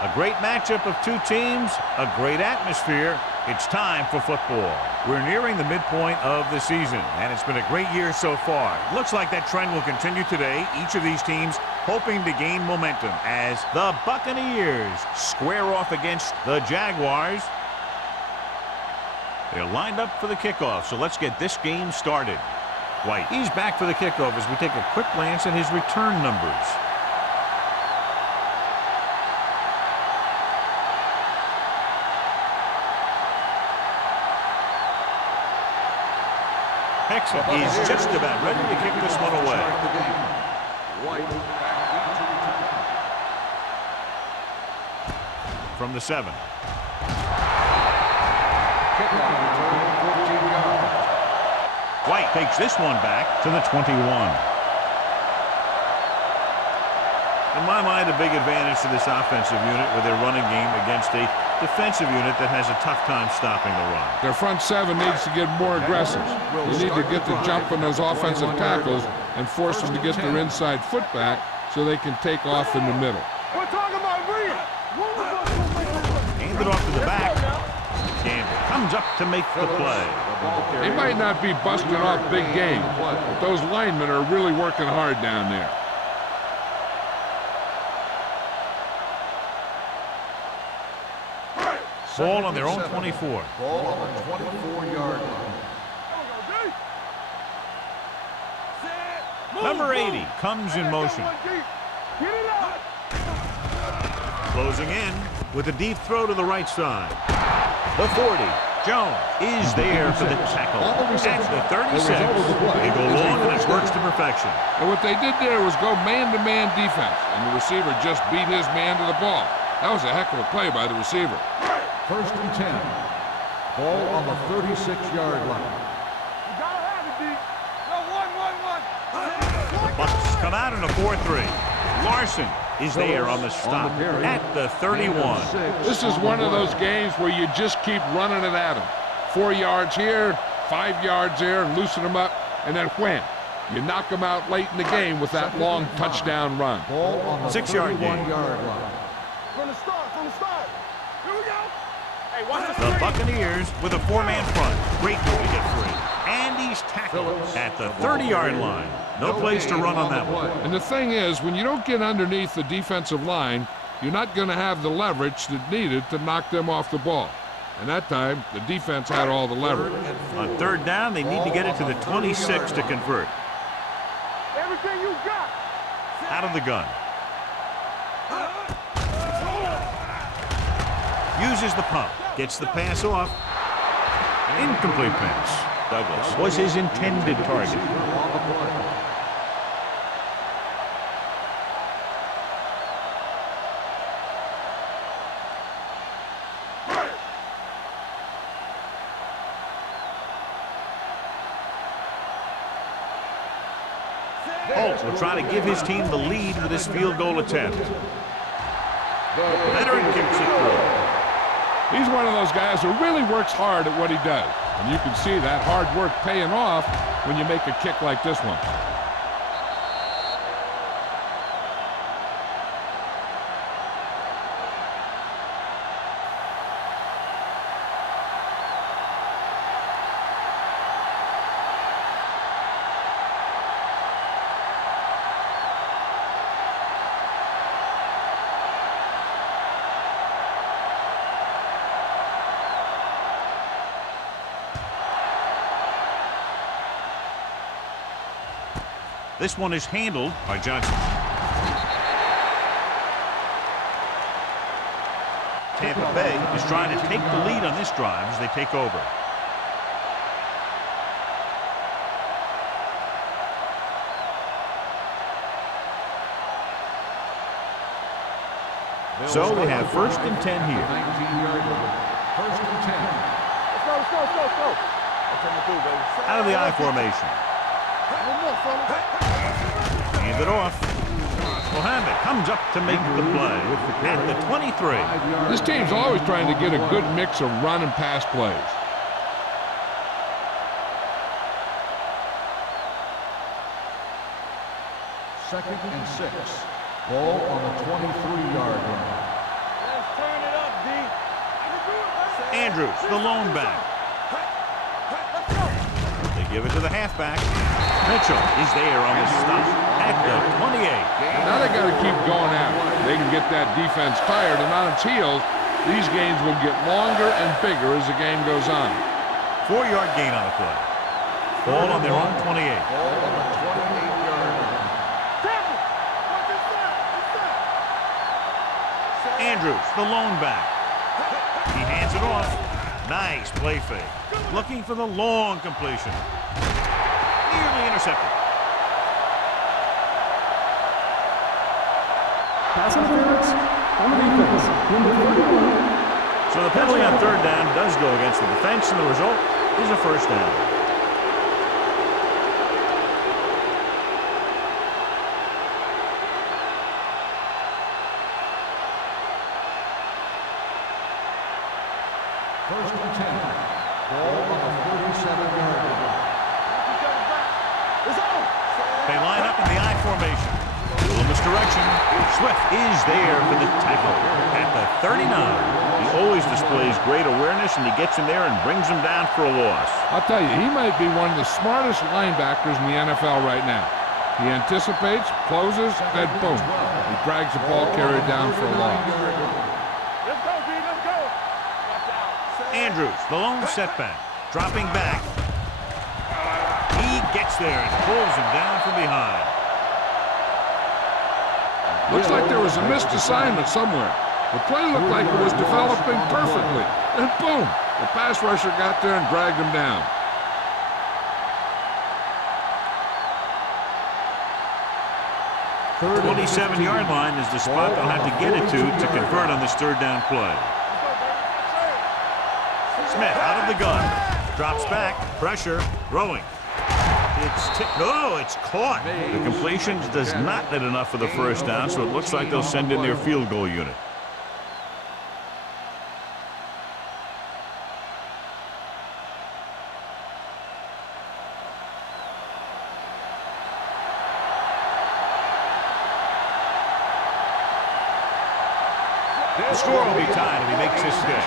A great matchup of two teams, a great atmosphere. It's time for football. We're nearing the midpoint of the season, and it's been a great year so far. Looks like that trend will continue today. Each of these teams hoping to gain momentum as the Buccaneers square off against the Jaguars. They're lined up for the kickoff, so let's get this game started. White, he's back for the kickoff as we take a quick glance at his return numbers. Is just about ready to kick this one away. From the 7. White takes this one back to the 21. In my mind, a big advantage to this offensive unit with their running game against a defensive unit that has a tough time stopping the run. Their front 7 needs to get more aggressive. They need to get the jump on those offensive tackles and force them to get their inside foot back so they can take off in the middle. We're talking about read. Handed off to the back. Campbell comes up to make the play. They might not be busting off big games, but those linemen are really working hard down there. Ball on their own 24. Ball on the 24-yard line. Number 80 comes in motion. Closing in with a deep throw to the right side. The 40. Jones is there for the tackle. At the 36. They go long and it works to perfection. And what they did there was go man-to-man defense, and the receiver just beat his man to the ball. That was a heck of a play by the receiver. 1st and 10. Ball on the 36-yard line. The Bucs come out in a 4-3. Larson is there on the stop at the 31. This is one of those games where you just keep running it at them. 4 yards here, 5 yards there, and loosen them up, and then wham. You knock them out late in the game with that long touchdown run. Ball on the 6-yard gain. 31-yard line. From the start. Here we go. The Buccaneers with a 4-man front. Great move to get free. And he's tackled at the 30-yard line. No place to run on that one. And the thing is, when you don't get underneath the defensive line, you're not going to have the leverage that needed to knock them off the ball. And that time, the defense had all the leverage. On 3rd down, they need to get it to the 26 to convert. Everything you got. Out of the gun. Uses the pump. Gets the pass off. Incomplete pass. Douglas was his intended target. Holt will try to give his team the lead with this field goal attempt. The veteran kicks it through. He's one of those guys who really works hard at what he does. And you can see that hard work paying off when you make a kick like this one. This one is handled by Johnson. Tampa Bay is trying to take the lead on this drive as they take over. So we have 1st and 10 here. 19-yard line. 1st and 10. Let's go. That's what I'm gonna do, baby. Out of the I formation. Handed off. Mohammed comes up to make the play at the 23. This team's always trying to get a good mix of run and pass plays. Second and 6. Ball on the 23-yard line. Andrews, the lone back. They give it to the halfback. Mitchell is there on the stop at the 28. Now they got to keep going at it. They can get that defense tired, and on its heels, these games will get longer and bigger as the game goes on. 4-yard gain on the play. Ball on their own 28. Ball on the 28-yard line. Andrews, the lone back. He hands it off. Nice play fake. Looking for the long completion. Nearly intercepted. Pass interference on the defense. Number 31. So the penalty on third down does go against the defense, and the result is a first down. First and 10. Ball on the 37-yard line. They line up in the I formation. Little misdirection. Swift is there for the tackle at the 39. He always displays great awareness, and he gets in there and brings him down for a loss. I'll tell you, he might be one of the smartest linebackers in the NFL right now. He anticipates, closes, and boom, he drags the ball carrier down for a loss. Let's go, B, let's go. Andrews, the lone setback, dropping back. He gets there and pulls him down from behind. Looks like there was a missed assignment somewhere. The play looked like it was developing perfectly. And boom, the pass rusher got there and dragged him down. The 27-yard line is the spot they'll have to get it to convert on this third down play. Smith out of the gun. Drops back. Pressure. Throwing. It's caught. The completion does not net enough for the first down, so it looks like they'll send in their field goal unit. The score will be tied if he makes this stick.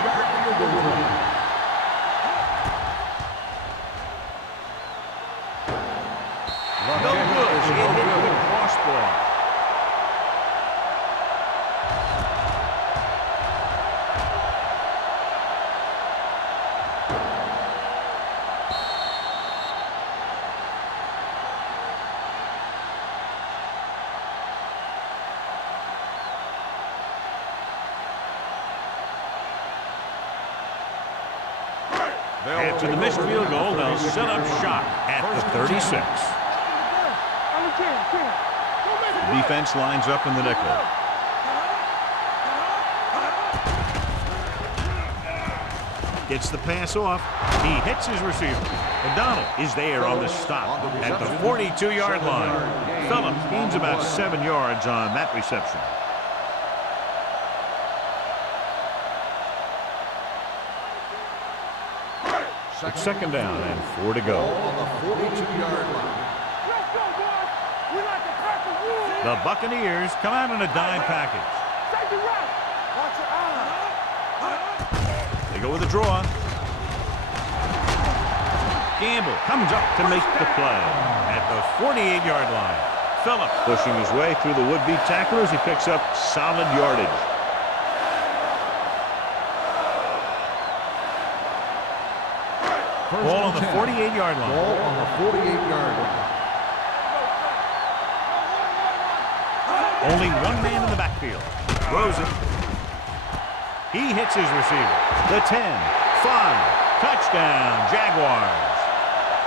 No good. He hit with a crossbar. After the missed field goal, they'll set up shop at the 36. The defense lines up in the nickel. Gets the pass off. He hits his receiver. O'Donnell is there on the stop at the 42-yard line. Phillips gains about 7 yards on that reception. It's second down and 4 to go. On the 42-yard line. The Buccaneers come out in a dime package. They go with a draw. Gamble comes up to make the play at the 48-yard line. Phillips pushing his way through the would-be tacklers. He picks up solid yardage. Ball on the 48-yard line. Ball on the 48-yard line. Only one man in the backfield. Throws it. He hits his receiver. The 10, 5, touchdown, Jaguars.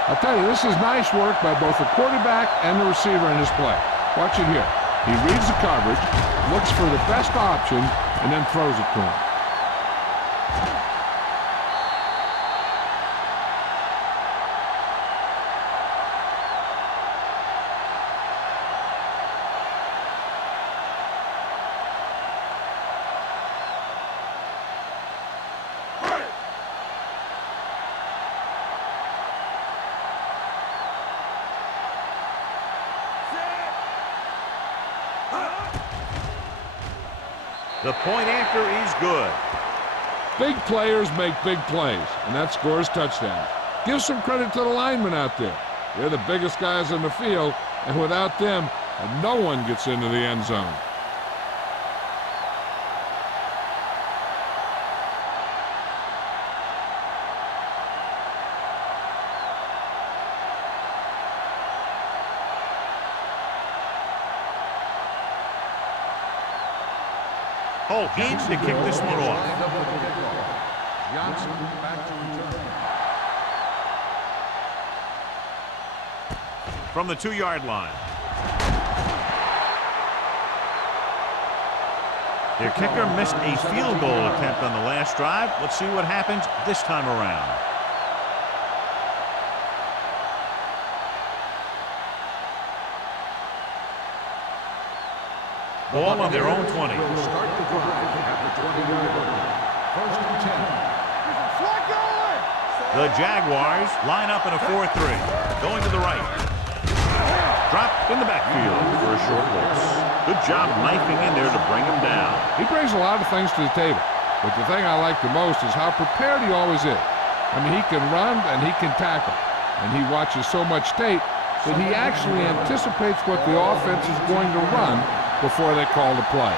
I'll tell you, this is nice work by both the quarterback and the receiver in this play. Watch it here. He reads the coverage, looks for the best option, and then throws it to him. The point after is good. Big players make big plays, and that scores touchdowns. Give some credit to the linemen out there. They're the biggest guys in the field, and without them, no one gets into the end zone. Holt needs to kick this one off. Johnson back to return. From the 2-yard line. Their kicker missed a field goal attempt on the last drive. Let's see what happens this time around. Ball on their own 20. Will start the drive at the 20-yard line. First and 10. The Jaguars line up in a 4-3. Going to the right. Dropped in the backfield for a short loss. Good job knifing in there to bring him down. He brings a lot of things to the table, but the thing I like the most is how prepared he always is. I mean, he can run and he can tackle, and he watches so much tape that he actually anticipates what the offense is going to run before they call the play.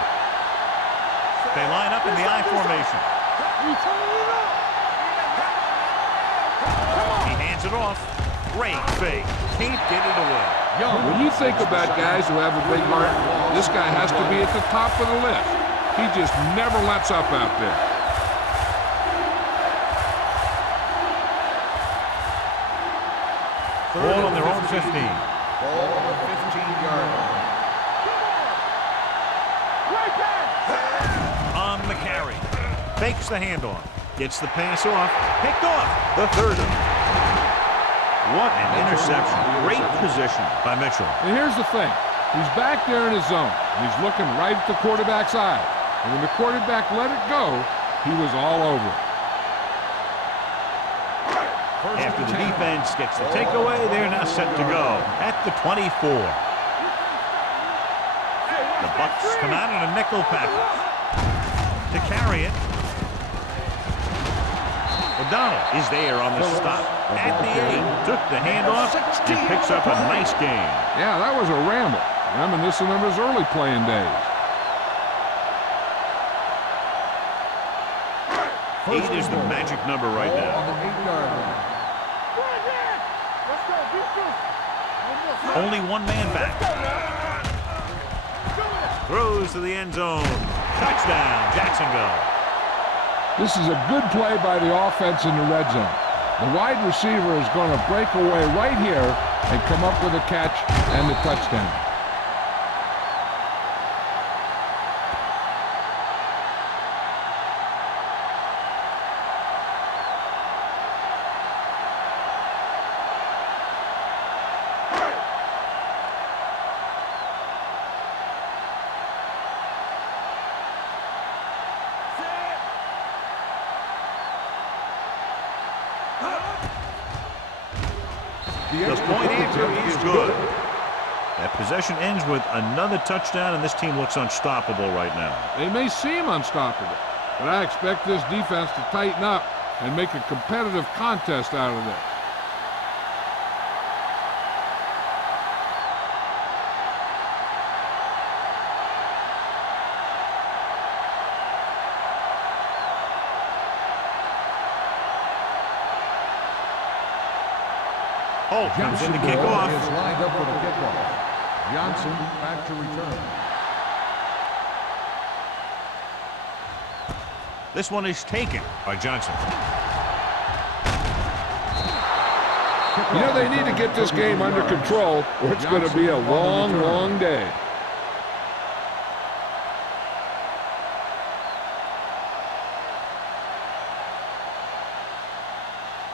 They line up in the I formation. He hands it off. Great fake. Can't get it away. When you think about guys who have a big heart, this guy has to be at the top of the list. He just never lets up out there. Ball on their own 15. Ball on the 15-yard line. On the carry. Fakes the handoff. Gets the pass off. Picked off. The third. What an interception. Great position by Mitchell. And here's the thing. He's back there in his zone. He's looking right at the quarterback's eye. And when the quarterback let it go, he was all over it. After the defense gets the takeaway, they're now set to go at the 24. The Bucs come out in a nickel package. To carry it. O'Donnell is there on the stop. At the 8, took the handoff and picks up a nice gain. Yeah, that was a ramble. Reminiscent of his early playing days. 8 is the magic number right Ball now. on the 8-yard line. Only one man back. Throws to the end zone. Touchdown, Jacksonville. This is a good play by the offense in the red zone. The wide receiver is going to break away right here and come up with a catch and the touchdown. The point answer is good. That possession ends with another touchdown, and this team looks unstoppable right now. They may seem unstoppable, but I expect this defense to tighten up and make a competitive contest out of this. Holt comes in to kick off. Is lined up for the kickoff. Johnson back to return. This one is taken by Johnson. You know, they need to get this game under control, or it's going to be a long, long day.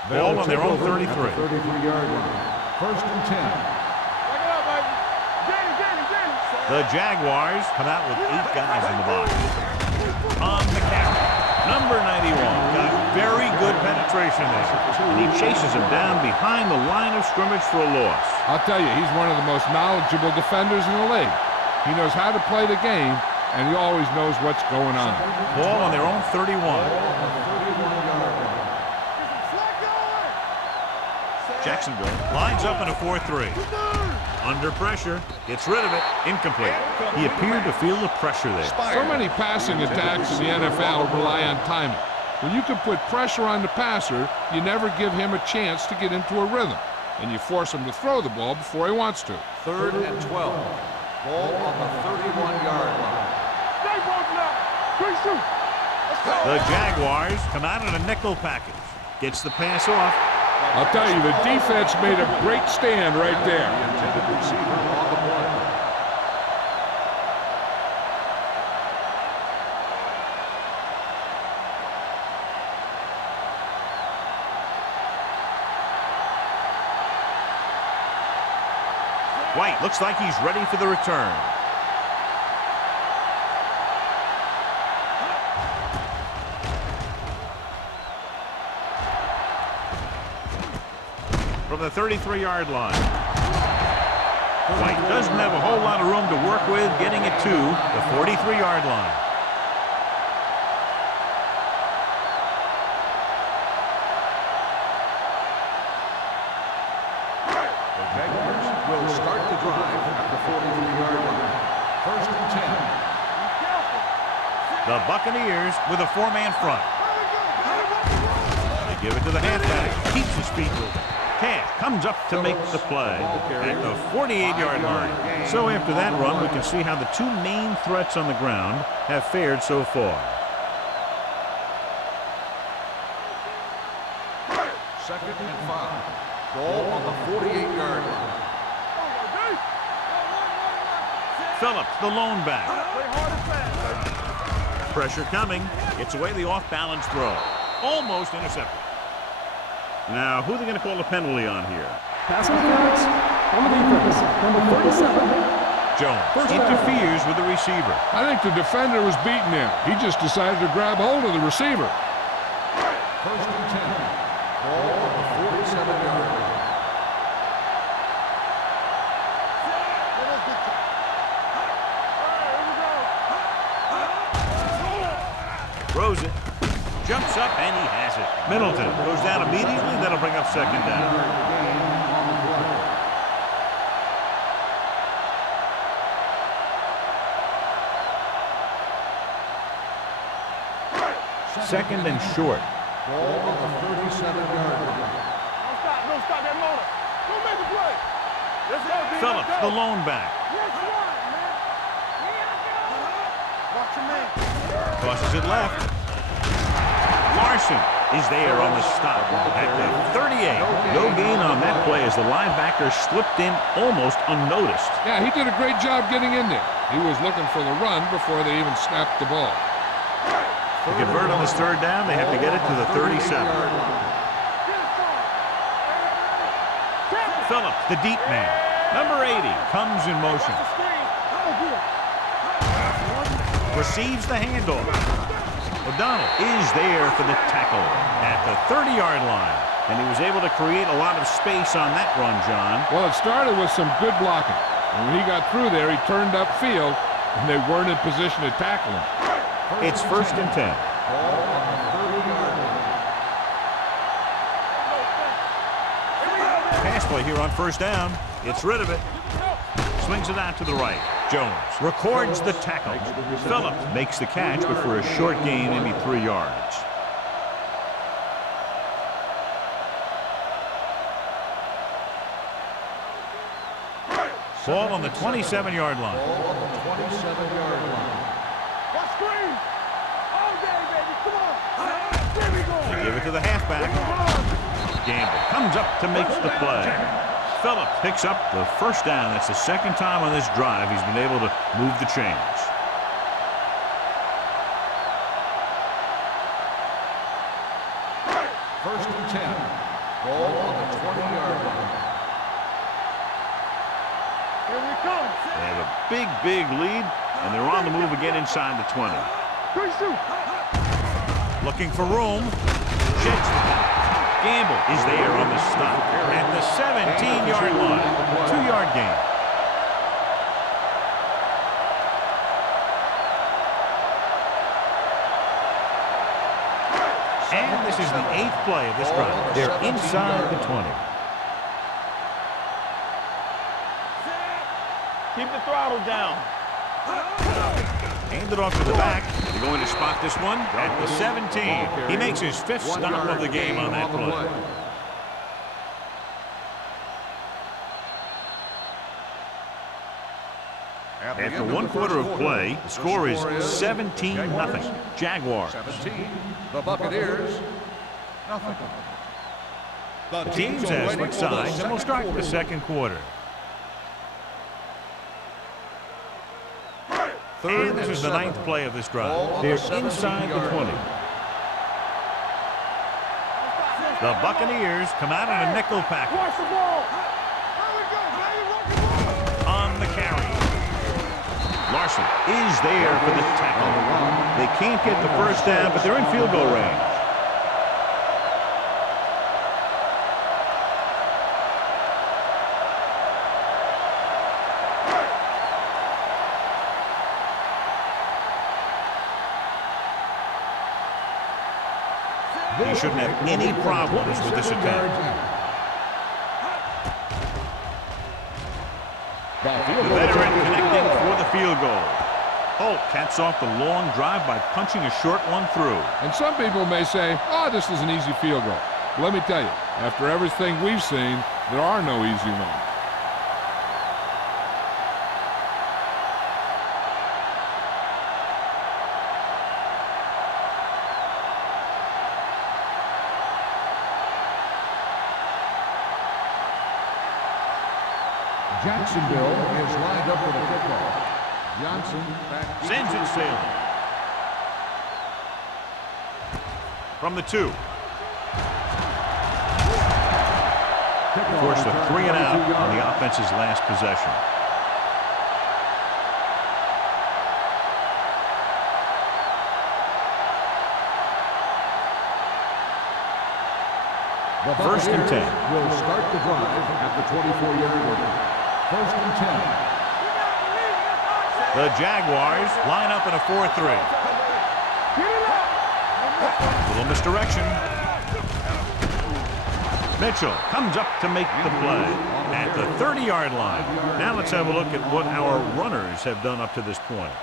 Ball on their own 33. 33-yard line. First and 10. The Jaguars come out with 8 guys in the box. On the carry, number 91 got very good penetration there, and he chases him down behind the line of scrimmage for a loss. I'll tell you, he's one of the most knowledgeable defenders in the league. He knows how to play the game, and he always knows what's going on. Ball on their own 31. Jacksonville lines up in a 4-3. Under pressure, gets rid of it, incomplete. He appeared to feel the pressure there. So many passing attacks in the NFL rely on timing. When you can put pressure on the passer, you never give him a chance to get into a rhythm, and you force him to throw the ball before he wants to. 3rd and 12. Ball on the 31-yard line. The Jaguars come out in a nickel package. Gets the pass off. I'll tell you, the defense made a great stand right there. The intended receiver on the play. White looks like he's ready for the return. From the 33-yard line. White doesn't have a whole lot of room to work with, getting it to the 43-yard line. The Jaguars will start the drive at the 43-yard line. 1st and 10. The Buccaneers with a 4-man front. They give it to the halfback. Keeps his feet moving. Cash comes up to make the play at the 48-yard line. So after that run, we can see how the two main threats on the ground have fared so far. 2nd and 5. Ball on the 48-yard line. Phillips, the lone back. Pressure coming. Gets away the off-balance throw. Almost intercepted. Now, who are they going to call the penalty on here? Pass interference on the defense. Number 37. Jones interferes with the receiver. I think the defender was beating him. He just decided to grab hold of the receiver. 1st and 10. Ball on the 47-yard line. Throws it. Jumps up, and he has it. Middleton goes down immediately. That'll bring up 2nd down. Second and short. Ball on the 37-yard line. No stop that motor. Go make the play. Let's go, D. Phillips, the lone back. Watch your man. Tosses it left. Larson is there on the stop at the 38. No gain on that play as the linebacker slipped in almost unnoticed. Yeah, he did a great job getting in there. He was looking for the run before they even snapped the ball. To convert on this 3rd down, they have to get it to the 37. Phillips, the deep man. Number 80 comes in motion. Receives the handoff. O'Donnell is there for the tackle at the 30-yard line. And he was able to create a lot of space on that run, John. Well, it started with some good blocking. And when he got through there, he turned upfield, and they weren't in position to tackle him. It's 1st and 10. Ball on the 30-yard line. Pass play here on 1st down. Gets rid of it. Swings it out to the right. Jones records the tackle. Phillips makes the catch, but for a short gain, maybe 3 yards. Ball on the 27-yard line. Ball on the 27-yard line. Watch screen. All day, baby. Come on. There we go. They give it to the halfback. Gamble comes up to make the play. Phillips picks up the 1st down. That's the 2nd time on this drive he's been able to move the chains. First and 10. Ball on the 20-yard line. Here we come. They have a big lead, and they're on the move again inside the 20. Looking for room. Sheds the back. Gamble is there on the stop at the 17-yard line. 2-yard gain. And this is the 8th play of this drive. They're inside the 20. Keep the throttle down. Hand it off to the back. They're going to spot this one at the 17. He makes his 5th stop of the game on that play. After 1 quarter of play, the score is 17-0. Jaguars. 17. The Buccaneers. Nothing. The teams have switched sides, and we'll start the 2nd quarter. And this is the 9th play of this drive. They're inside the 20. The Buccaneers come out in a nickel package. Watch the ball. On the carry. Larson is there for the tackle. They can't get the first down, but they're in field goal range. He shouldn't have any problems with this attack. The veteran connecting for the field goal. Holt caps off the long drive by punching a short one through. And some people may say, oh, this is an easy field goal. Let me tell you, after everything we've seen, there are no easy ones. Jacksonville is lined up for the kickoff. Johnson back. Sends it sailing. From the 2. Forced a 3 and out on the offense's last possession. The First and 10. Will start the drive at the 24-yard line. First and 10. The Jaguars line up in a 4-3. Little misdirection. Mitchell comes up to make the play at the 30-yard line. Now let's have a look at what our runners have done up to this point.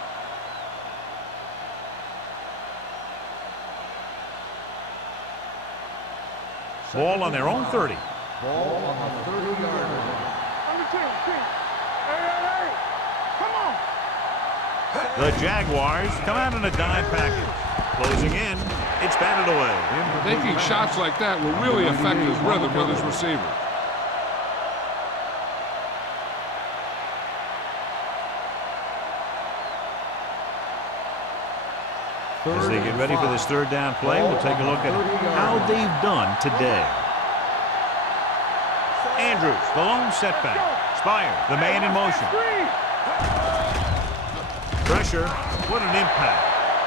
Ball on their own 30. Ball on the 30-yard line. Hey, come on. The Jaguars come out in a dime package. Closing in. It's batted away. Taking shots like that will really affect his rhythm with his receiver. As they get ready for this 3rd down play, we'll take a look at how they've done today. Andrews, the lone setback. Spire, the man in motion. Pressure, what an impact.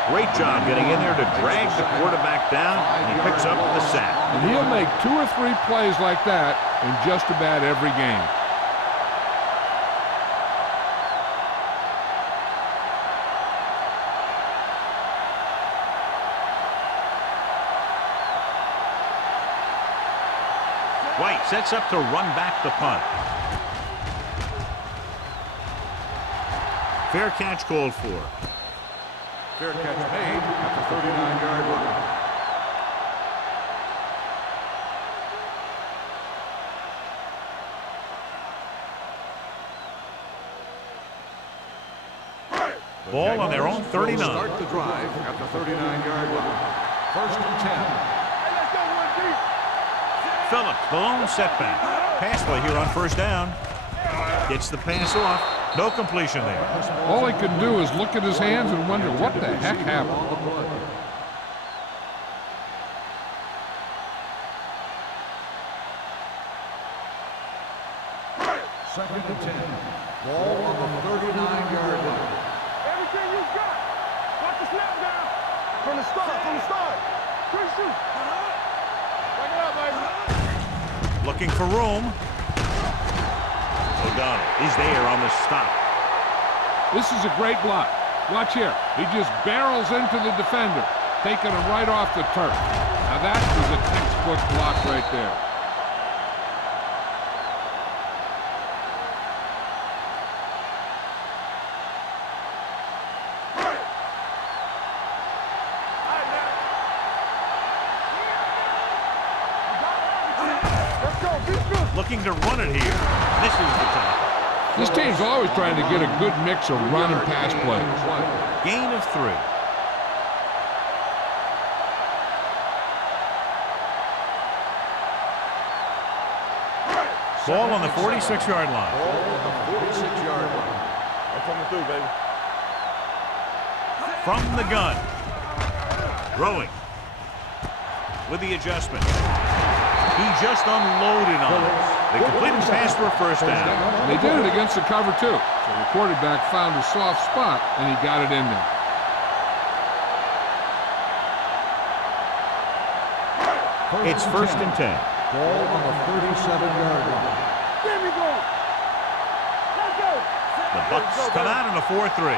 Great job getting in there to drag the quarterback down, and he picks up the sack. And he'll make 2 or 3 plays like that in just about every game. White sets up to run back the punt. Fair catch called for. Fair catch made at the 39-yard line. Ball on their own 39. Start the drive at the 39-yard line. First and 10. Phillips, the lone setback. Pass play here on 1st down. Gets the pass off. No completion there. All he could do is look at his hands and wonder what the heck happened. Second and 10. Ball on the 39-yard line. Everything you got. Watch the snap down. From the start. Quick shoot. Back it up, baby. Looking for room. O'Donnell is there on the stop. This is a great block. Watch here. He just barrels into the defender, taking him right off the turf. Now that was a textbook block right there. Looking to run it here. This is the tackle. This team's always trying to get a good mix of run and pass plays. Gain of 3. Ball on the 46-yard line. Ball on the 46-yard line. I'm coming through, baby. From the gun. Throwing. With the adjustment. He just unloaded on it. They completed the pass for a first down. And they did it against the cover, too. So the quarterback found a soft spot, and he got it in there. It's 1st and 10. Ball on the 37-yard line. There we go. Let's go. The Bucks come out in a 4-3.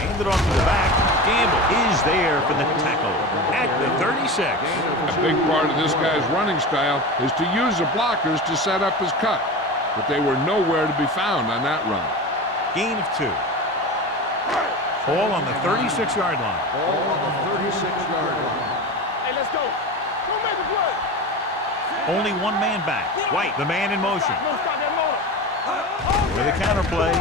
Hand it off to the back. Gamble is there for the tackle at the 36. A big part of this guy's running style is to use the blockers to set up his cut. But they were nowhere to be found on that run. Gain of 2. Ball on the 36-yard line. Ball on the 36-yard line. Hey, let's go. Go make the play. Only one man back. White, the man in motion. No, stop that motor. With a counter play.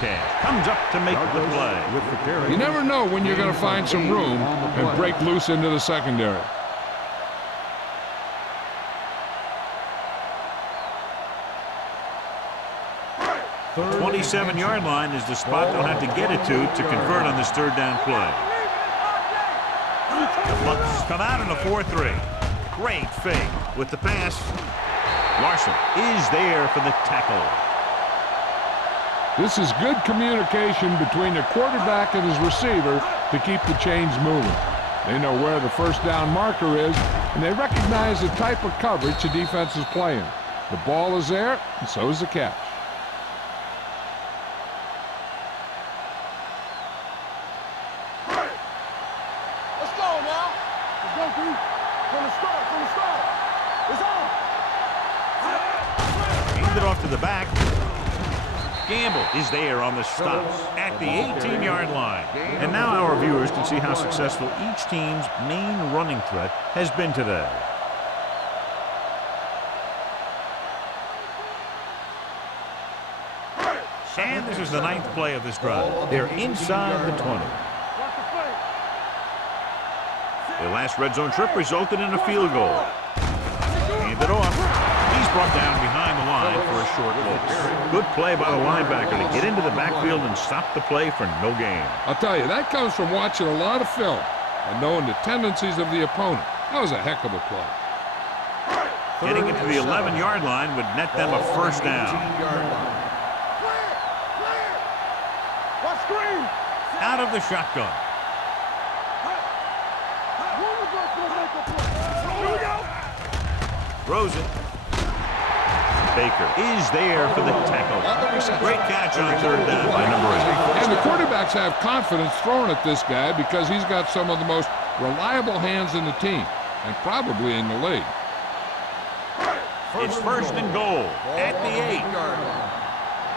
Cash comes up to make the play. You never know when you're going to find some room and break loose into the secondary. The 27-yard line is the spot they'll have to get it to convert on this 3rd down play. The Bucks come out in a 4-3. Great fake with the pass. Larson is there for the tackle. This is good communication between the quarterback and his receiver to keep the chains moving. They know where the 1st down marker is, and they recognize the type of coverage the defense is playing. The ball is there, and so is the catch. Let's go now. Let's go, D. From the start. It's on. Hand it off to the back. Gamble is there on the stop at the 18-yard line. And now our viewers can see how successful each team's main running threat has been today. And this is the 9th play of this drive. They're inside the 20. Their last red zone trip resulted in a field goal. Hand it off. He's brought down behind the line for a short loss. Good play by the linebacker to get into the backfield and stop the play for no gain. I'll tell you, that comes from watching a lot of film and knowing the tendencies of the opponent. That was a heck of a play. Getting it to the 11-yard line would net them a first down. What screen? Out of the shotgun. Throws it. Baker is there for the tackle. Great catch on 3rd down by number 8. And the quarterbacks have confidence throwing at this guy because he's got some of the most reliable hands in the team and probably in the league. It's 1st and goal at the 8.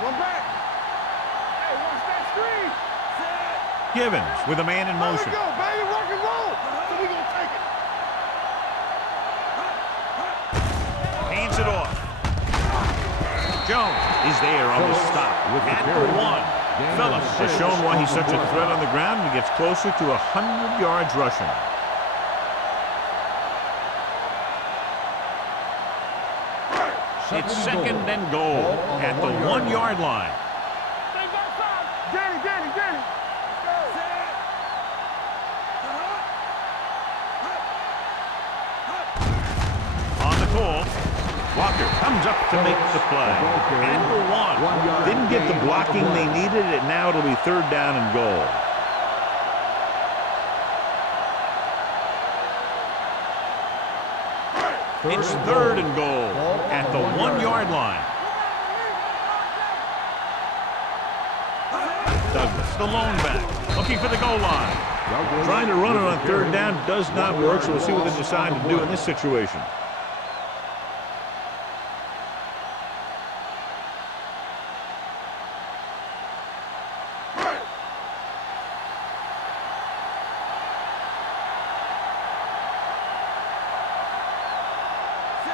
One back. Hey, watch that screen. Givens with a man in There we motion. go, baby. Rock and roll. So we gonna take it. Hands it off. Jones is there on the stop at the 1. Phillips has shown why he's such a threat on the ground and gets closer to 100 yards rushing. It's 2nd and goal at the 1-yard line. Danny. On the call, Walker comes up to make the play. At the 1. Didn't get the blocking they needed, and now it'll be 3rd down and goal. It's 3rd and goal at the 1-yard line. Douglas, the lone back, looking for the goal line. Trying to run it on third down does not work, so we'll see what they decide to do in this situation.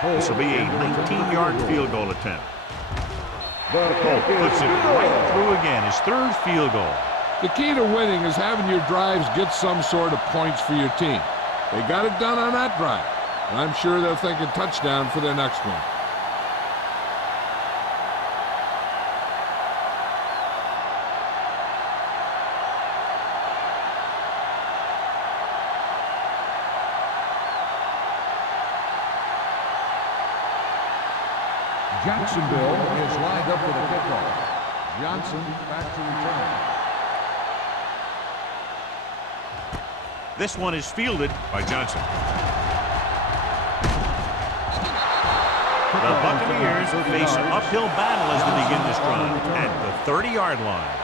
This will be a 19-yard field goal attempt. Puts it right through again, his third field goal. The key to winning is having your drives get some sort of points for your team. They got it done on that drive, and I'm sure they're thinking touchdown for their next one. Jacksonville is lined up with a kickoff. Johnson back to return. This one is fielded by Johnson. The Buccaneers face an uphill battle as they begin this drive at the 30-yard line.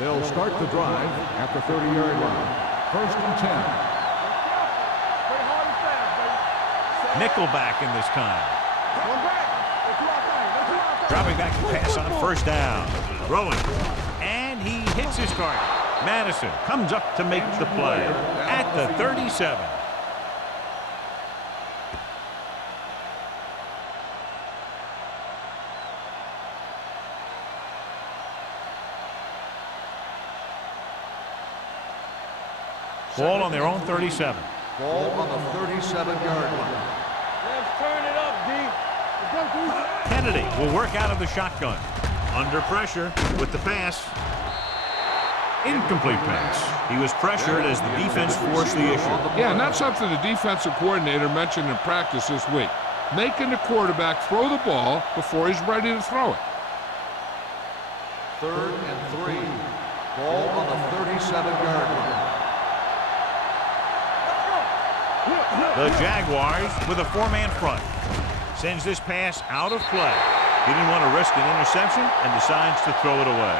They'll start the drive at the 30-yard line. First and 10. Nickelback in this time. Dropping back to pass on first down. Throwing. And he hits his target. Madison comes up to make the play at the 37. Ball on their own 37. Ball on the 37-yard line. Let's turn it up, D. Let's go, D. Kennedy will work out of the shotgun. Under pressure with the pass. Incomplete pass. He was pressured as the defense forced the issue. Yeah, and that's something the defensive coordinator mentioned in practice this week. Making the quarterback throw the ball before he's ready to throw it. 3rd and 3. Ball on the 37-yard line. The Jaguars with a 4-man front. Sends this pass out of play. He didn't want to risk an interception and decides to throw it away.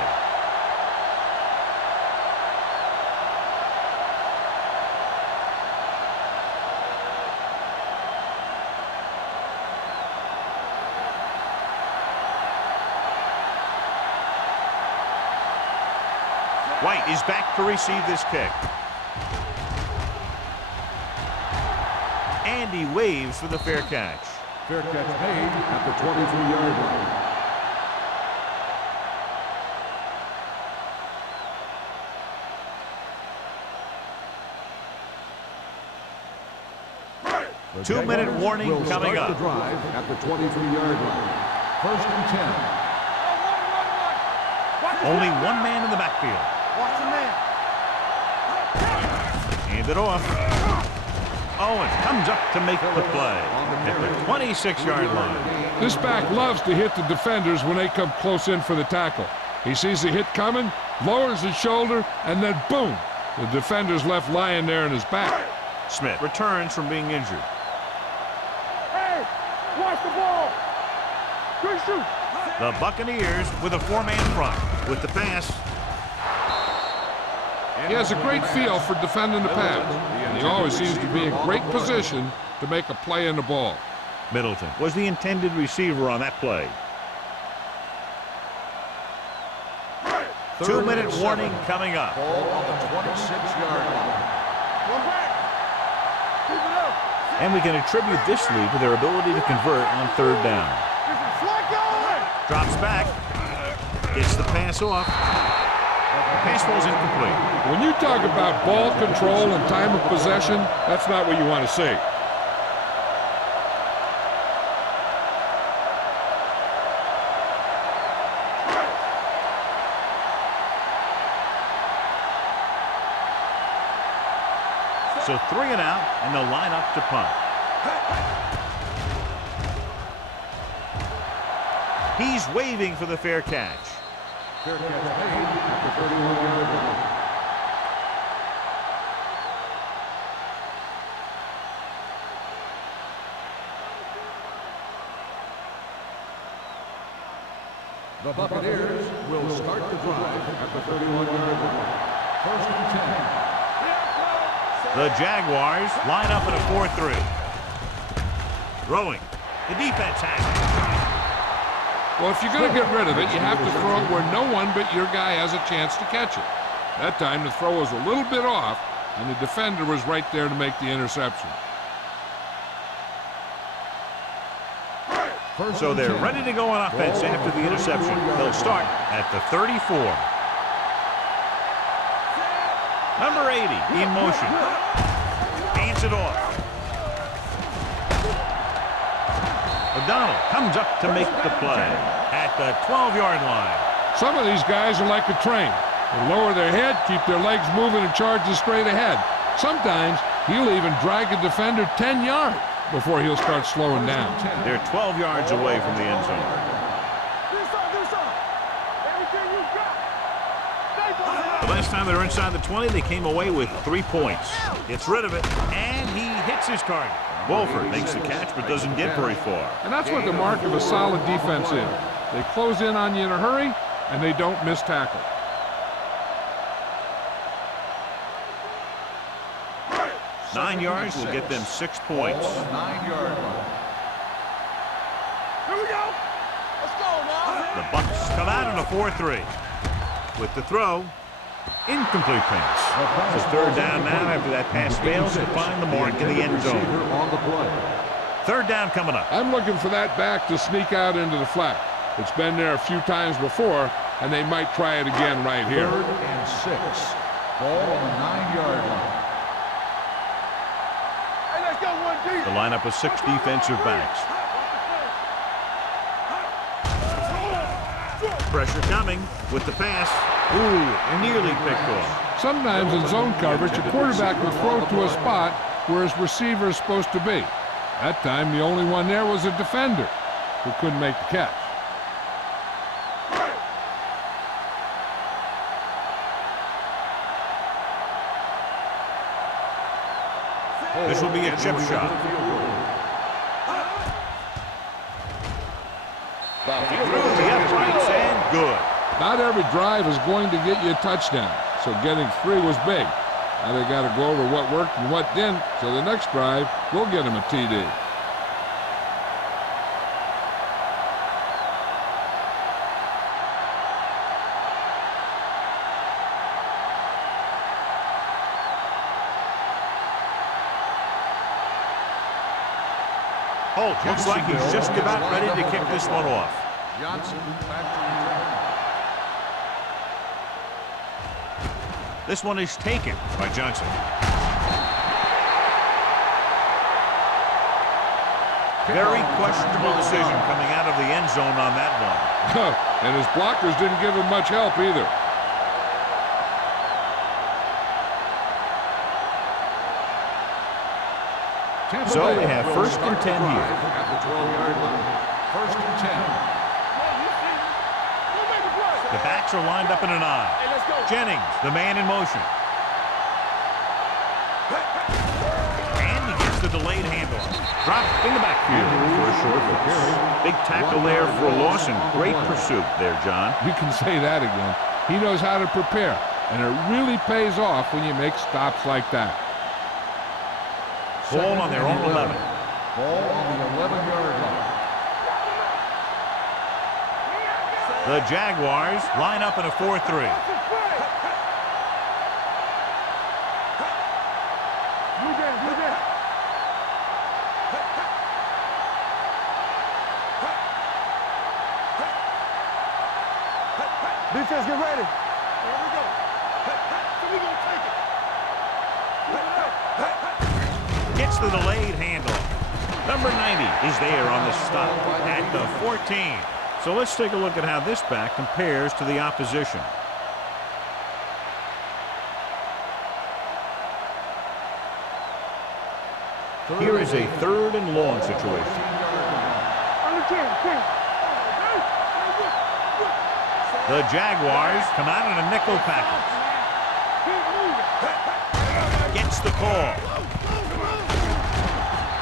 White is back to receive this kick. And he waves for the fair catch. Fair catch made at the 23-yard line. The 2-minute Jaguars warning will coming start up. the drive at the 23-yard line. First and 10. Only one man in the backfield. Watch the man. Hand it off. Owen comes up to make the play at the 26-yard line. This back loves to hit the defenders when they come close in for the tackle. He sees the hit coming, lowers his shoulder, and then boom, the defender's left lying there in his back. Smith returns from being injured. Hey, watch the ball. Good shoot. The Buccaneers with a 4-man front with the pass. He has a great feel for defending the pass, and he always seems to be in great position to make a play in the ball. Middleton was the intended receiver on that play. 2-minute warning coming up. Ball on the 26-yard line. One back. Keep it up. And we can attribute this lead to their ability to convert on third down. This is slide going. Drops back. Gets the pass off. Pass ball's incomplete. When you talk about ball control and time of possession, that's not what you want to see. So 3 and out, and they'll line up to punt. He's waving for the fair catch. Fair catch made at the 31-yard line. The Buccaneers will start the drive at the 31-yard line. First and 10. The Jaguars line up in a 4-3. Throwing. The defense has it. Well, if you're going to get rid of it, you have to throw it where no one but your guy has a chance to catch it. That time, the throw was a little bit off, and the defender was right there to make the interception. So they're ready to go on offense after the interception. They'll start at the 34. Number 80 in motion. Hands it off. O'Donnell comes up to make the play at the 12-yard line. Some of these guys are like a train. They lower their head, keep their legs moving, and charge straight ahead. Sometimes he'll even drag a defender 10 yards before he'll start slowing down. They're 12 yards away from the end zone. The last time they were inside the 20, they came away with 3 points. Gets rid of it, and he hits his target. Wolford makes the catch, but doesn't get very far. And that's what the mark of a solid defense is. They close in on you in a hurry, and they don't miss tackle. Nine yards will get them 6 points. 9-yard line. Here we go. Let's go now. The Bucs come out in a 4-3. With the throw, incomplete pass. It's third down now after that pass fails to find the mark in the end zone. On the play. Third down coming up. I'm looking for that back to sneak out into the flat. It's been there a few times before, and they might try it again right here. 3rd and 6. Ball on the 9-yard line. Hey, let's go one deep. The lineup of 6 defensive backs. Pressure coming with the pass. Ooh, nearly picked off. Sometimes in zone coverage, a quarterback will throw to a spot where his receiver is supposed to be. That time, the only one there was a defender who couldn't make the catch. This will be a chip shot. Through the uprights and good. Not every drive is going to get you a touchdown, so getting 3 was big. Now they got to go over what worked and what didn't, so the next drive will get him a TD. Holt looks like he's just about ready to kick this one off. Johnson back to return. This one is taken by Johnson. Very questionable decision coming out of the end zone on that one. And his blockers didn't give him much help either. So they have 1st and 10 here. At the 12-yard line. 1st and 10. The backs are lined up in an I. Hey, let's go. Jennings, the man in motion. And he gets the delayed handoff. Dropped in the backfield for a short loss. Big tackle there for a loss and great pursuit there, John. You can say that again. He knows how to prepare, and it really pays off when you make stops like that. Ball on their own 11. Ball on the 11-yard line. The Jaguars line up in a 4-3. Defense, get ready. Here we go. We're going to take it. Gets the delayed handoff. Number 90 is there on the stop at the 14. So let's take a look at how this back compares to the opposition. Here is a 3rd and long situation. The Jaguars come out in a nickel package. Gets the call.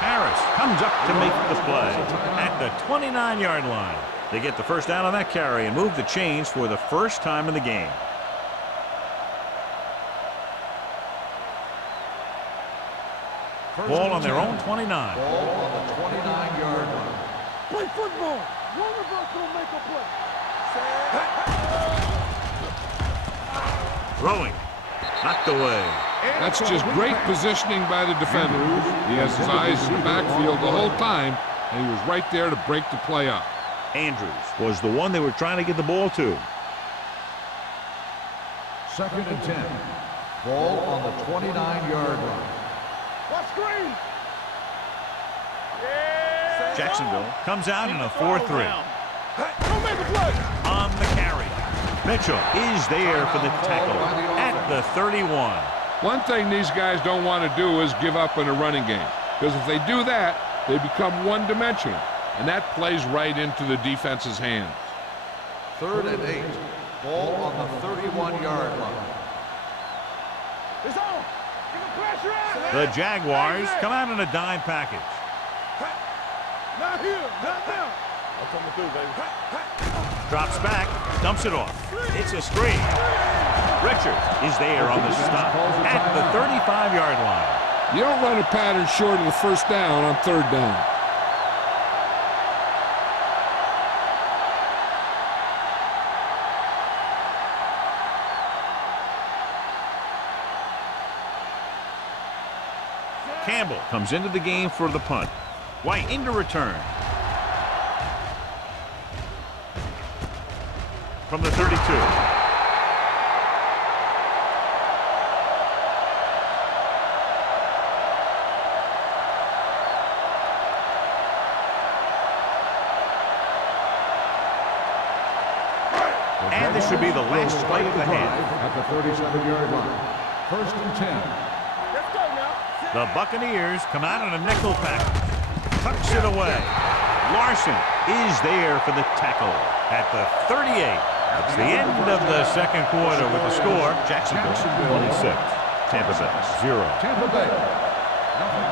Harris comes up to make the play at the 29-yard line. They get the first down on that carry and move the chains for the first time in the game. Ball on their own 29. Ball on the 29-yard line. Play football. One of us will make a play. Throwing. Knocked away. That's just great positioning by the defender. He has his eyes in the backfield the whole time, and he was right there to break the play up. Andrews was the one they were trying to get the ball to. 2nd and 10. Ball on the 29-yard line. What screen? Jacksonville comes out in a 4-3. Don't make a play. On the carry. Mitchell is there for the tackle at the 31. One thing these guys don't want to do is give up in a running game, because if they do that, they become one-dimensional, and that plays right into the defense's hands. 3rd and 8. Ball on the 31-yard line. It's on. Get the pressure out. The Jaguars come out in a dime package. Not here. Not now. I'm coming through, baby. Drops back, dumps it off. It's a screen. Richards is there on the stop at the 35-yard line. You don't run a pattern short of the first down on 3rd down. Campbell comes into the game for the punt. White into return. From the 32. And this should be the last play of the half. At the 37-yard line. 1st and 10. Let's go now. The Buccaneers come out in a nickel package. Tucks it away. Larson is there for the tackle at the 38. It's the end of the second quarter with the score. Jacksonville 26. Tampa Bay 0. Tampa Bay. Nothing.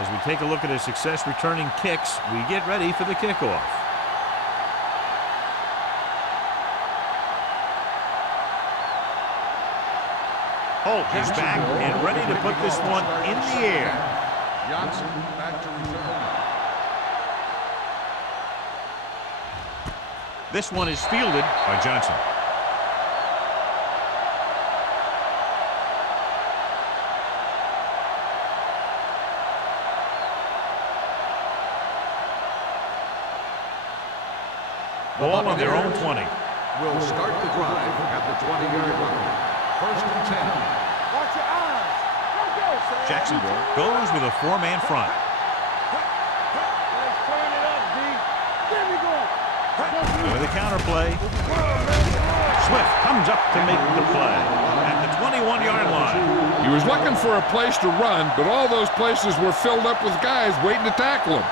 As we take a look at his success returning kicks, we get ready for the kickoff. Holt is back and ready to put this one in the air. Johnson back to return. This one is fielded by Johnson. Ball on their own 20. Will start the drive at the 20-yard line. 1st and 10. Watch your eyes. Go, go. Jacksonville goes with a four-man front. Let's turn it up, D. There we go. With a counter play. Swift comes up to make the play at the 21-yard line. He was looking for a place to run, but all those places were filled up with guys waiting to tackle him.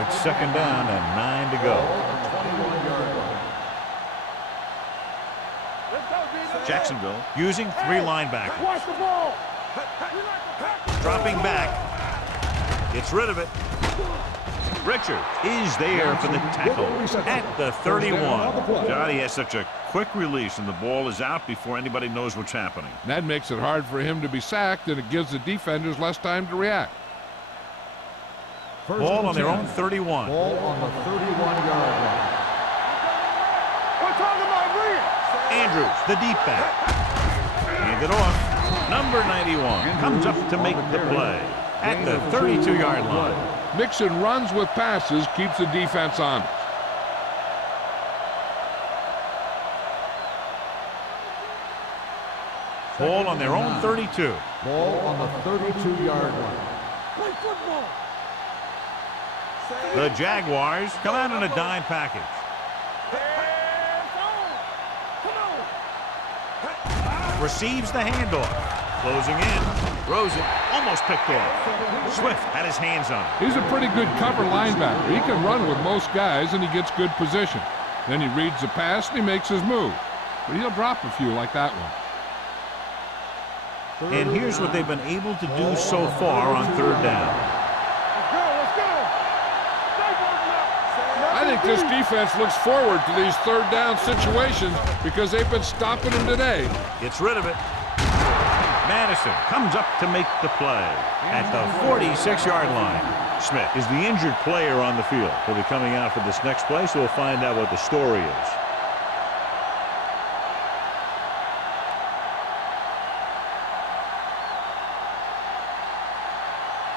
It's 2nd down and 9 to go. Let's go, D. Jacksonville using 3 linebackers. Watch the ball. Dropping back. Gets rid of it. Richard is there for the tackle at the 31. Johnny has such a quick release, and the ball is out before anybody knows what's happening. That makes it hard for him to be sacked, and it gives the defenders less time to react. Ball on their own 31. Ball on the 31-yard line. We're talking about Reed. Andrews, the deep back. Hand it off. Number 91 comes up to make the play at the 32-yard line. Mixing runs with passes keeps the defense honest. Ball on their own 32. Ball on the 32-yard line. Play football. The Jaguars come out in a dime package. Hands on. Come on. Receives the handoff. Closing in. Throws it. Almost picked off. Swift had his hands on it. He's a pretty good cover linebacker. He can run with most guys, and he gets good position. Then he reads the pass, and he makes his move. But he'll drop a few like that one. And here's what they've been able to do so far on third down. Let's go. Stay working up. I think this defense looks forward to these third down situations because they've been stopping them today. Gets rid of it. Madison comes up to make the play at the 46-yard line. Smith is the injured player on the field. He'll be coming out for this next play, so we'll find out what the story is.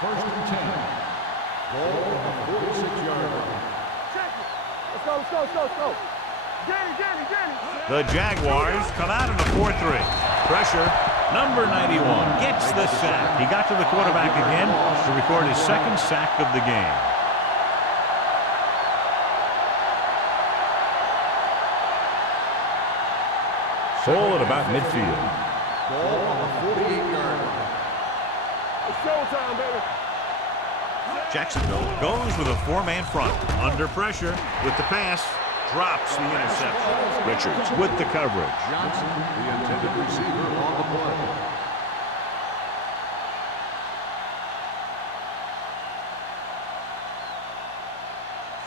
First and 10. Ball on the 46-yard line. Check it. Let's go. Danny. The Jaguars come out in a 4-3. Pressure. Number 91 gets the sack. He got to the quarterback again to record his second sack of the game. Ball at about midfield. Ball on the 48-yard line. It's showtime, baby. Jacksonville goes with a four-man front. Under pressure with the pass. Drops the interception. Richards with the coverage. Johnson, the intended receiver, on the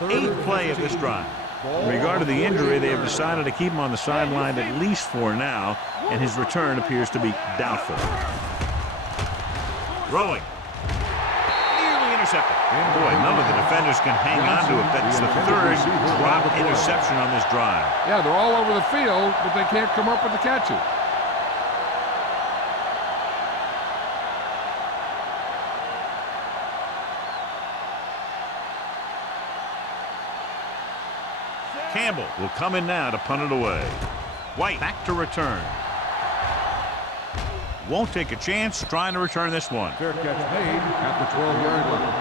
play. Eighth play of this drive. In regard to the injury, they have decided to keep him on the sideline at least for now, and his return appears to be doubtful. Throwing. Nearly intercepted. And boy, none of the defenders can hang on to it. That's the third drop interception on this drive. Yeah, they're all over the field, but they can't come up with the catches. Campbell will come in now to punt it away. White back to return. Won't take a chance trying to return this one. Fair catch made at the 12-yard line.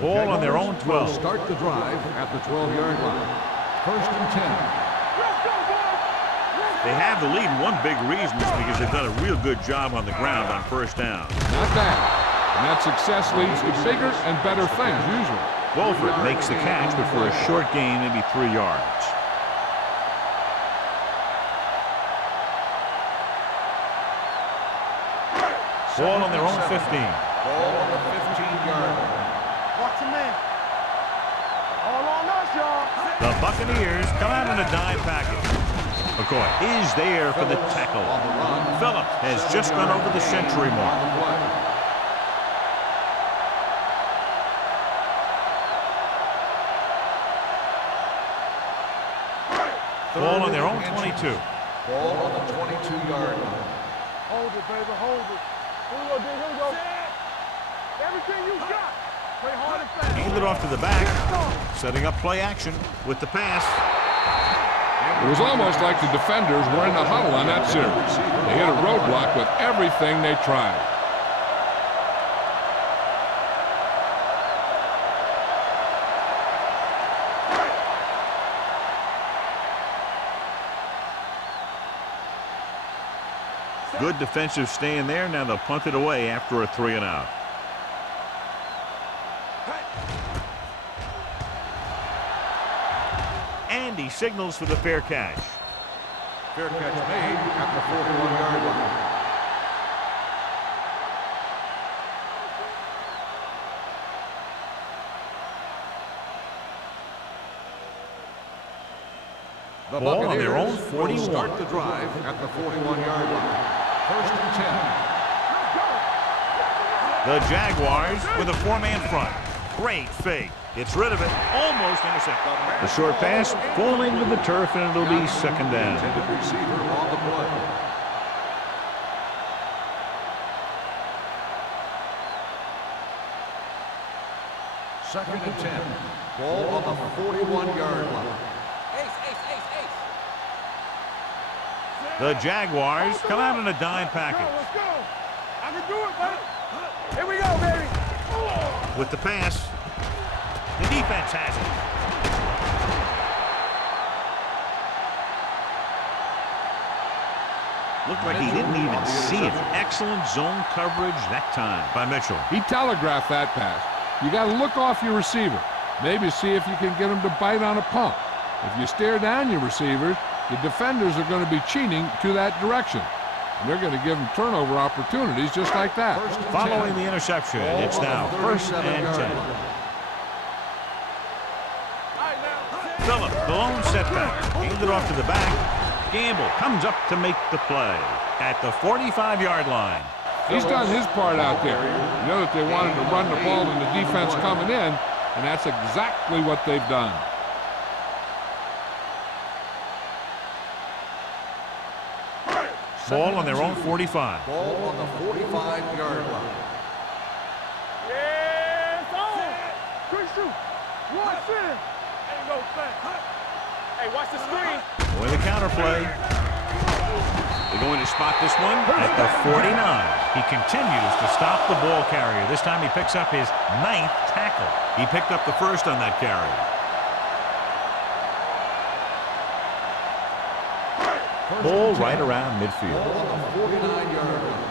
Ball on their own 12. Start the drive at the 12-yard line. First and 10. They have the lead, and one big reason is because they've done a real good job on the ground on first down. Not bad. And that success leads to bigger and better things, usually. Wolford makes the catch, but for a short gain, maybe 3 yards. Ball on their own 15. Ball on the 15-yard line. Watch your man. All on us, y'all. The Buccaneers come out in a dime package. McCoy is there for the tackle. Phillips has just gone over the century mark. Ball on their own 22. Ball on the 22-yard line. Hold it, baby, hold it. Here we go. Everything you got. Play hard and fast. Hand it off to the back. Setting up play action with the pass. It was almost like the defenders were in the huddle on that series. They hit a roadblock with everything they tried. Good defensive stand there. Now they'll punt it away after a 3 and out. And he signals for the fair catch. Fair catch made at the 41-yard line. The Ball on their own Buccaneers 41. will start the drive at the 41-yard line. First and 10. The Jaguars with a four-man front. Great fake. Gets rid of it. Almost intercepted. The short pass falling to the turf, and it'll be second down. Intended receiver on the play. Second and 10. Ball on the 41-yard line. The Jaguars come out in a dime package. Let's go. I can do it, buddy. Here we go, baby. With the pass, the defense has it. Looked like he didn't even see it. Excellent zone coverage that time by Mitchell. He telegraphed that pass. you got to look off your receiver. Maybe see if you can get him to bite on a pump. If you stare down your receivers, the defenders are going to be cheating to that direction. And they're going to give them turnover opportunities just like that. Following the interception, it's now 1st and 10. Phillips, the lone setback. Handed off to the back. Gamble comes up to make the play at the 45-yard line. He's done his part out there. You know that they wanted to run the ball and the defense coming in, and that's exactly what they've done. Ball on their own 45. Ball on the 45-yard line. Yeah, it's on. Quick shoot. Watch it. Ain't no thing. Hey, watch the screen. With a counter play. They're going to spot this one at the 49. He continues to stop the ball carrier. This time he picks up his 9th tackle. He picked up the first on that carry. Ball right around midfield. Ball on the 49-yard line.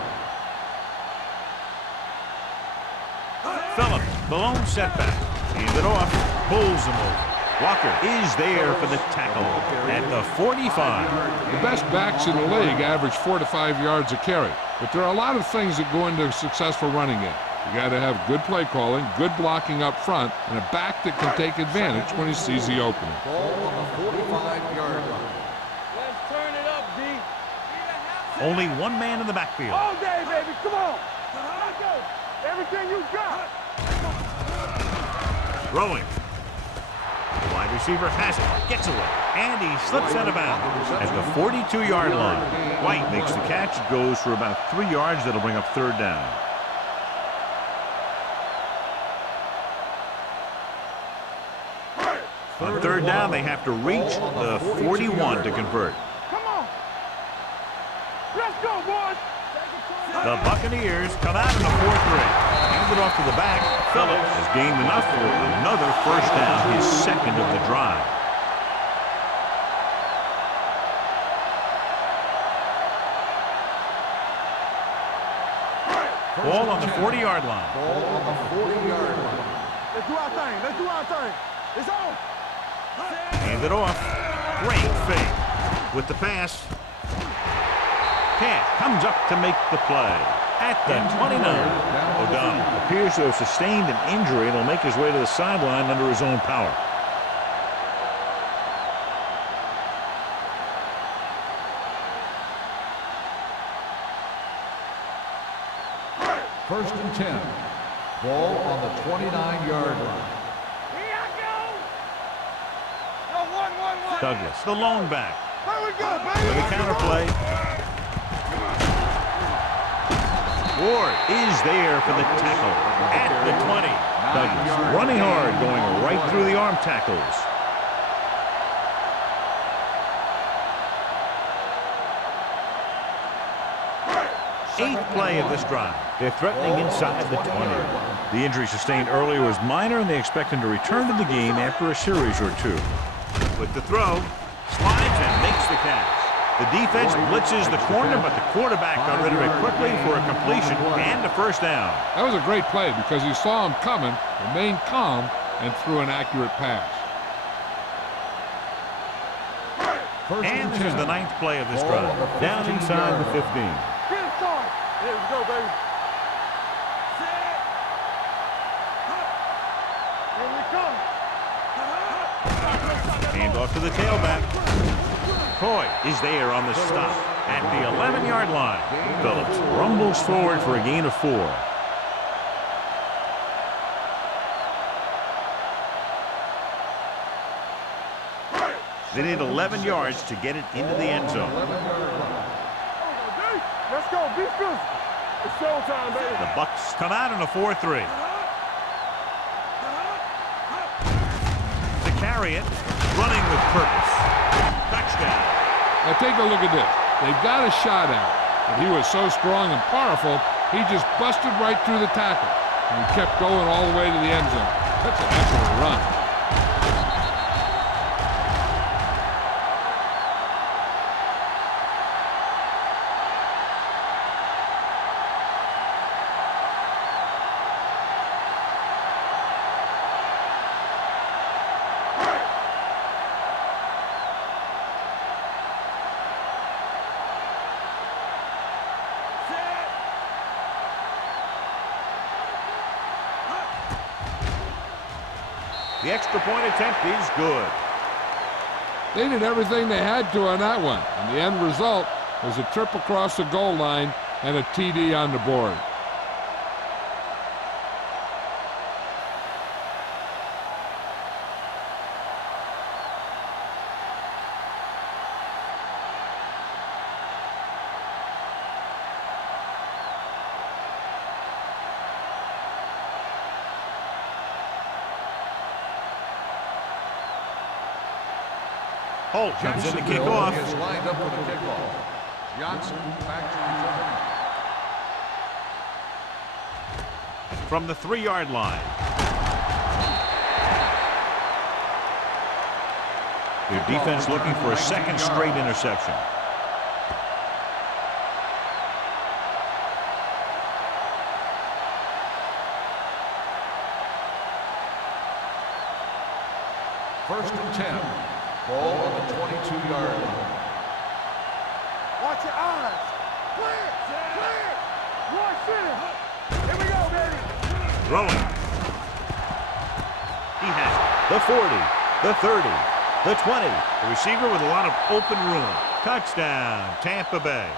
Phillips, the lone setback. Hands it off. Pulls him over. Walker is there for the tackle at the 45. The best backs in the league average 4 to 5 yards a carry. But there are a lot of things that go into a successful running game. You got to have good play calling, good blocking up front, and a back that can take advantage when he sees the opening. Ball on the 45-yard line. Let's turn it up, D. Only one man in the backfield. All day, baby. Come on. Let's go. Everything you got. Throwing. The wide receiver has it, gets away, and he slips out of bounds at the 42-yard line. White makes the catch, goes for about 3 yards. That'll bring up 3rd down. On 3rd down, they have to reach the 41 to convert. Come on. Let's go, boys. The Buccaneers come out in the 4th. Hands it off to the back. Phillips has gained enough for another 1st down, his 2nd of the drive. Ball on the 40-yard line. Ball on the 40-yard line. Let's do our thing. Let's do our thing. It's on. Hand it off. Great fake. With the pass. Cat comes up to make the play at the 29. O'Donnell appears to have sustained an injury and will make his way to the sideline under his own power. First and 10. Ball on the 29-yard line. Here I go. Yo, 1-1-1. Douglas, the lone back. There we go, baby. With a counter play. Ward is there for the tackle at the 20. Douglas running hard, going right through the arm tackles. Eighth play of this drive. They're threatening inside the 20. The injury sustained earlier was minor, and they expect him to return to the game after a series or 2. With the throw, slides and makes the catch. The defense blitzes the corner, but the quarterback got rid of it quickly for a completion and a 1st down. That was a great play because he saw him coming, remained calm, and threw an accurate pass. And this is the 9th play of this drive. Down inside the 15. Get it started. Here we go, baby. Here we come. Hand off to the tailback. Coy is there on the stop at the 11-yard line. Phillips rumbles forward for a gain of 4. They need 11 yards to get it into the end zone. Let's go. Be physical. It's showtime, baby. The Bucs come out in a 4-3. To carry it, running with purpose. Touchdown. Now take a look at this. They've got a shot out, but he was so strong and powerful, he just busted right through the tackle and kept going all the way to the end zone. That's an excellent run. The extra point attempt is good. They did everything they had to on that one, and the end result was a trip across the goal line and a TD on the board. Holt comes in to kick off. Is lined up for the kickoff. Johnson back to return. From the 3-yard line. Their defense looking for a second straight interception. First and 10. Ball on the 22-yard line. Watch your eyes. Clear. Clear. Rush in. Here we go, baby. Throwing. He has it. The 40, the 30, the 20. The receiver with a lot of open room. Touchdown, Tampa Bay.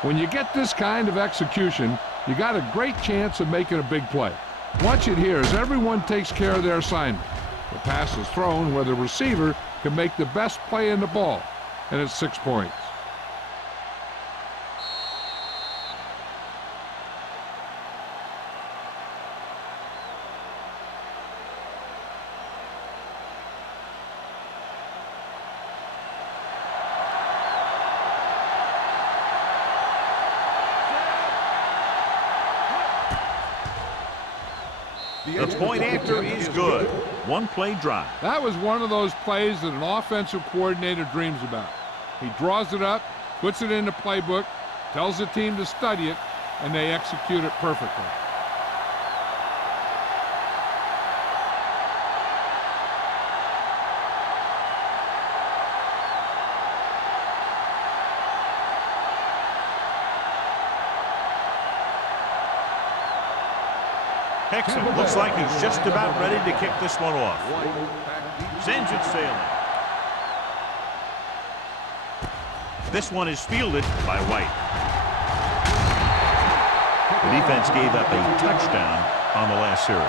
When you get this kind of execution, you got a great chance of making a big play. Watch it here as everyone takes care of their assignment. The pass is thrown where the receiver can make the best play in the ball, and it's 6 points. The point after is good. One-play drive. That was one of those plays that an offensive coordinator dreams about. He draws it up, puts it in the playbook, tells the team to study it, and they execute it perfectly. Hickson looks like he's just about ready to kick this one off. Sends it sailing. This one is fielded by White. The defense gave up a touchdown on the last series.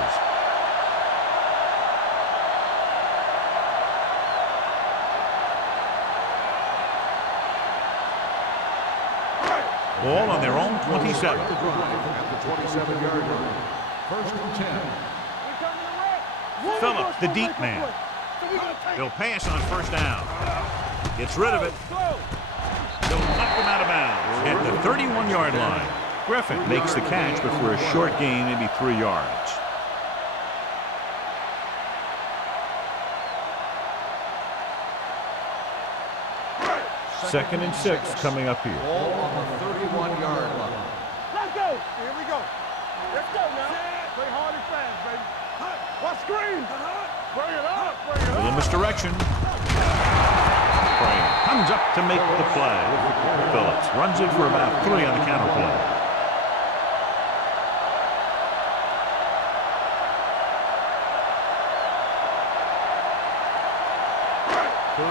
Ball on their own 27. At the 27-yard line. First and 10. Phillip, the deep man. He'll pass on first down. Gets rid of it. They'll knock him out of bounds at the 31-yard line. Griffin makes the catch, but for a short gain, maybe 3 yards. Second and 6 coming up here. Ball on the 31-yard line. Let's go. Here we go. Let's go now. Play hard and fast, baby. Watch screen. Bring it up. Bring it Little up. misdirection. Frame comes up to make the play. Phillips runs it for about 3 on the counter play.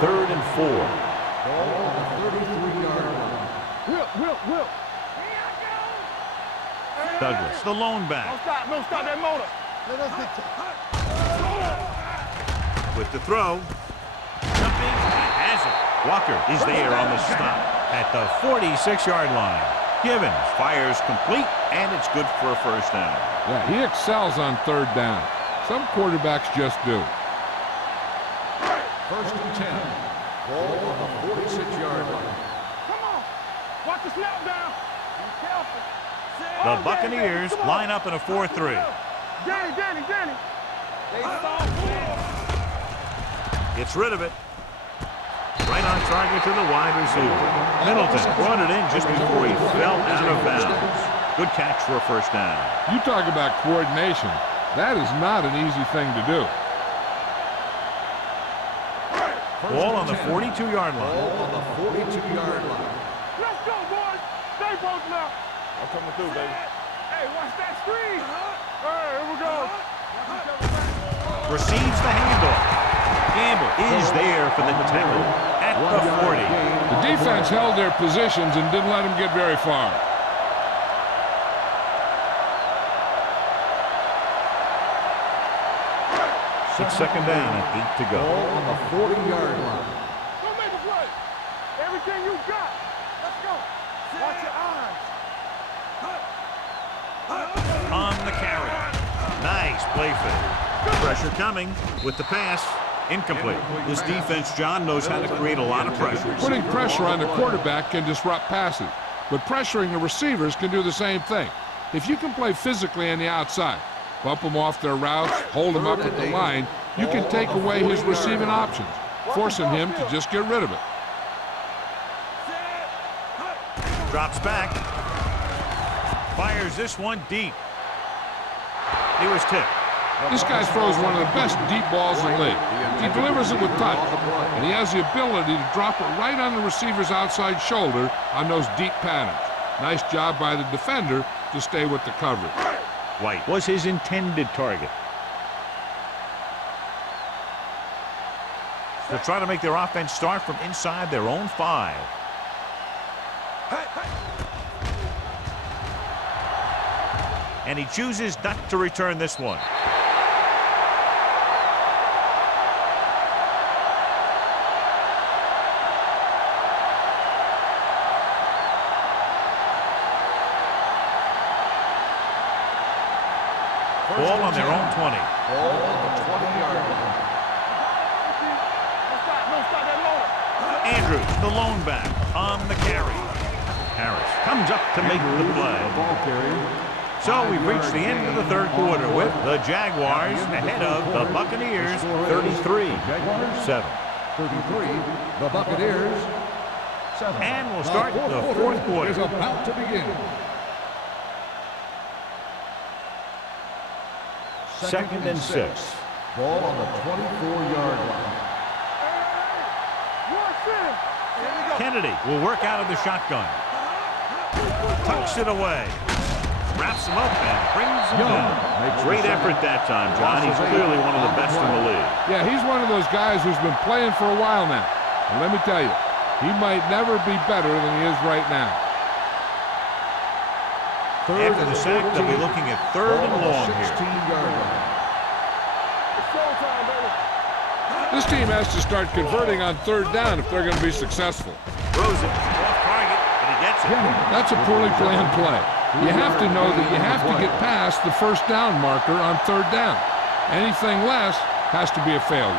Third and 4. Ball on the 33-yard line. Will. Douglas, the lone back. Don't stop that motor. Let us dictate. With the throw. Jumping, and has it. Walker is there on the stop at the 46-yard line. Givens fires complete, and it's good for a first down. Yeah, he excels on third down. Some quarterbacks just do. First and 10. Ball on the 46-yard line. Come on. Watch the snap down. Be careful. The Buccaneers line up in a 4-3. Danny. Gets rid of it. Right on target to the wide receiver. Middleton brought it in just before he fell out of bounds. Good catch for a first down. You talk about coordination. That is not an easy thing to do. Ball on the 42-yard line. Ball on the 42-yard line. Let's go, boys. Stay posted up. I'm coming through, baby. Hey, watch that screen. All right, here we go. receives the handoff. Gamble is there for the tackle at the 40. The defense held their positions and didn't let him get very far. It's second down and 8 to go. Ball on the 40-yard line. Go make a play. Everything you got. Let's go. Watch your eyes. On the carry. Nice play fake. Pressure coming with the pass. Incomplete. This defense, John, knows how to create a lot of pressure. Putting pressure on the quarterback can disrupt passes, but pressuring the receivers can do the same thing. If you can play physically on the outside, bump them off their routes, hold them up at the line, you can take away his receiving options, forcing him to just get rid of it. Drops back. Fires this one deep. He was tipped. This guy throws one of the best deep balls in the league. He delivers it with touch, and he has the ability to drop it right on the receiver's outside shoulder on those deep patterns. Nice job by the defender to stay with the coverage. White was his intended target. They'll try to make their offense start from inside their own 5. And he chooses not to return this one. Ball on their own 20. Ball on the 20-yard line. Andrews, the lone back, on the carry. Harris comes up to make the play. So we've reached the end of the third quarter with the Jaguars ahead of the Buccaneers 33-7. 33, the Buccaneers 7. And we'll start the fourth quarter. Is about to begin. Second and 6. Ball on the 24-yard line. Kennedy will work out of the shotgun. Tucks it away. Wraps him up and brings him down. Great effort that time, John. He's clearly one of the best in the league. Yeah, he's one of those guys who's been playing for a while now. And let me tell you, he might never be better than he is right now. After the sack, they'll be looking at third and long here. This team has to start converting on third down if they're going to be successful. Throws it off target, and he gets it. That's a poorly planned play. You have to know that you have to get past the first down marker on third down. Anything less has to be a failure.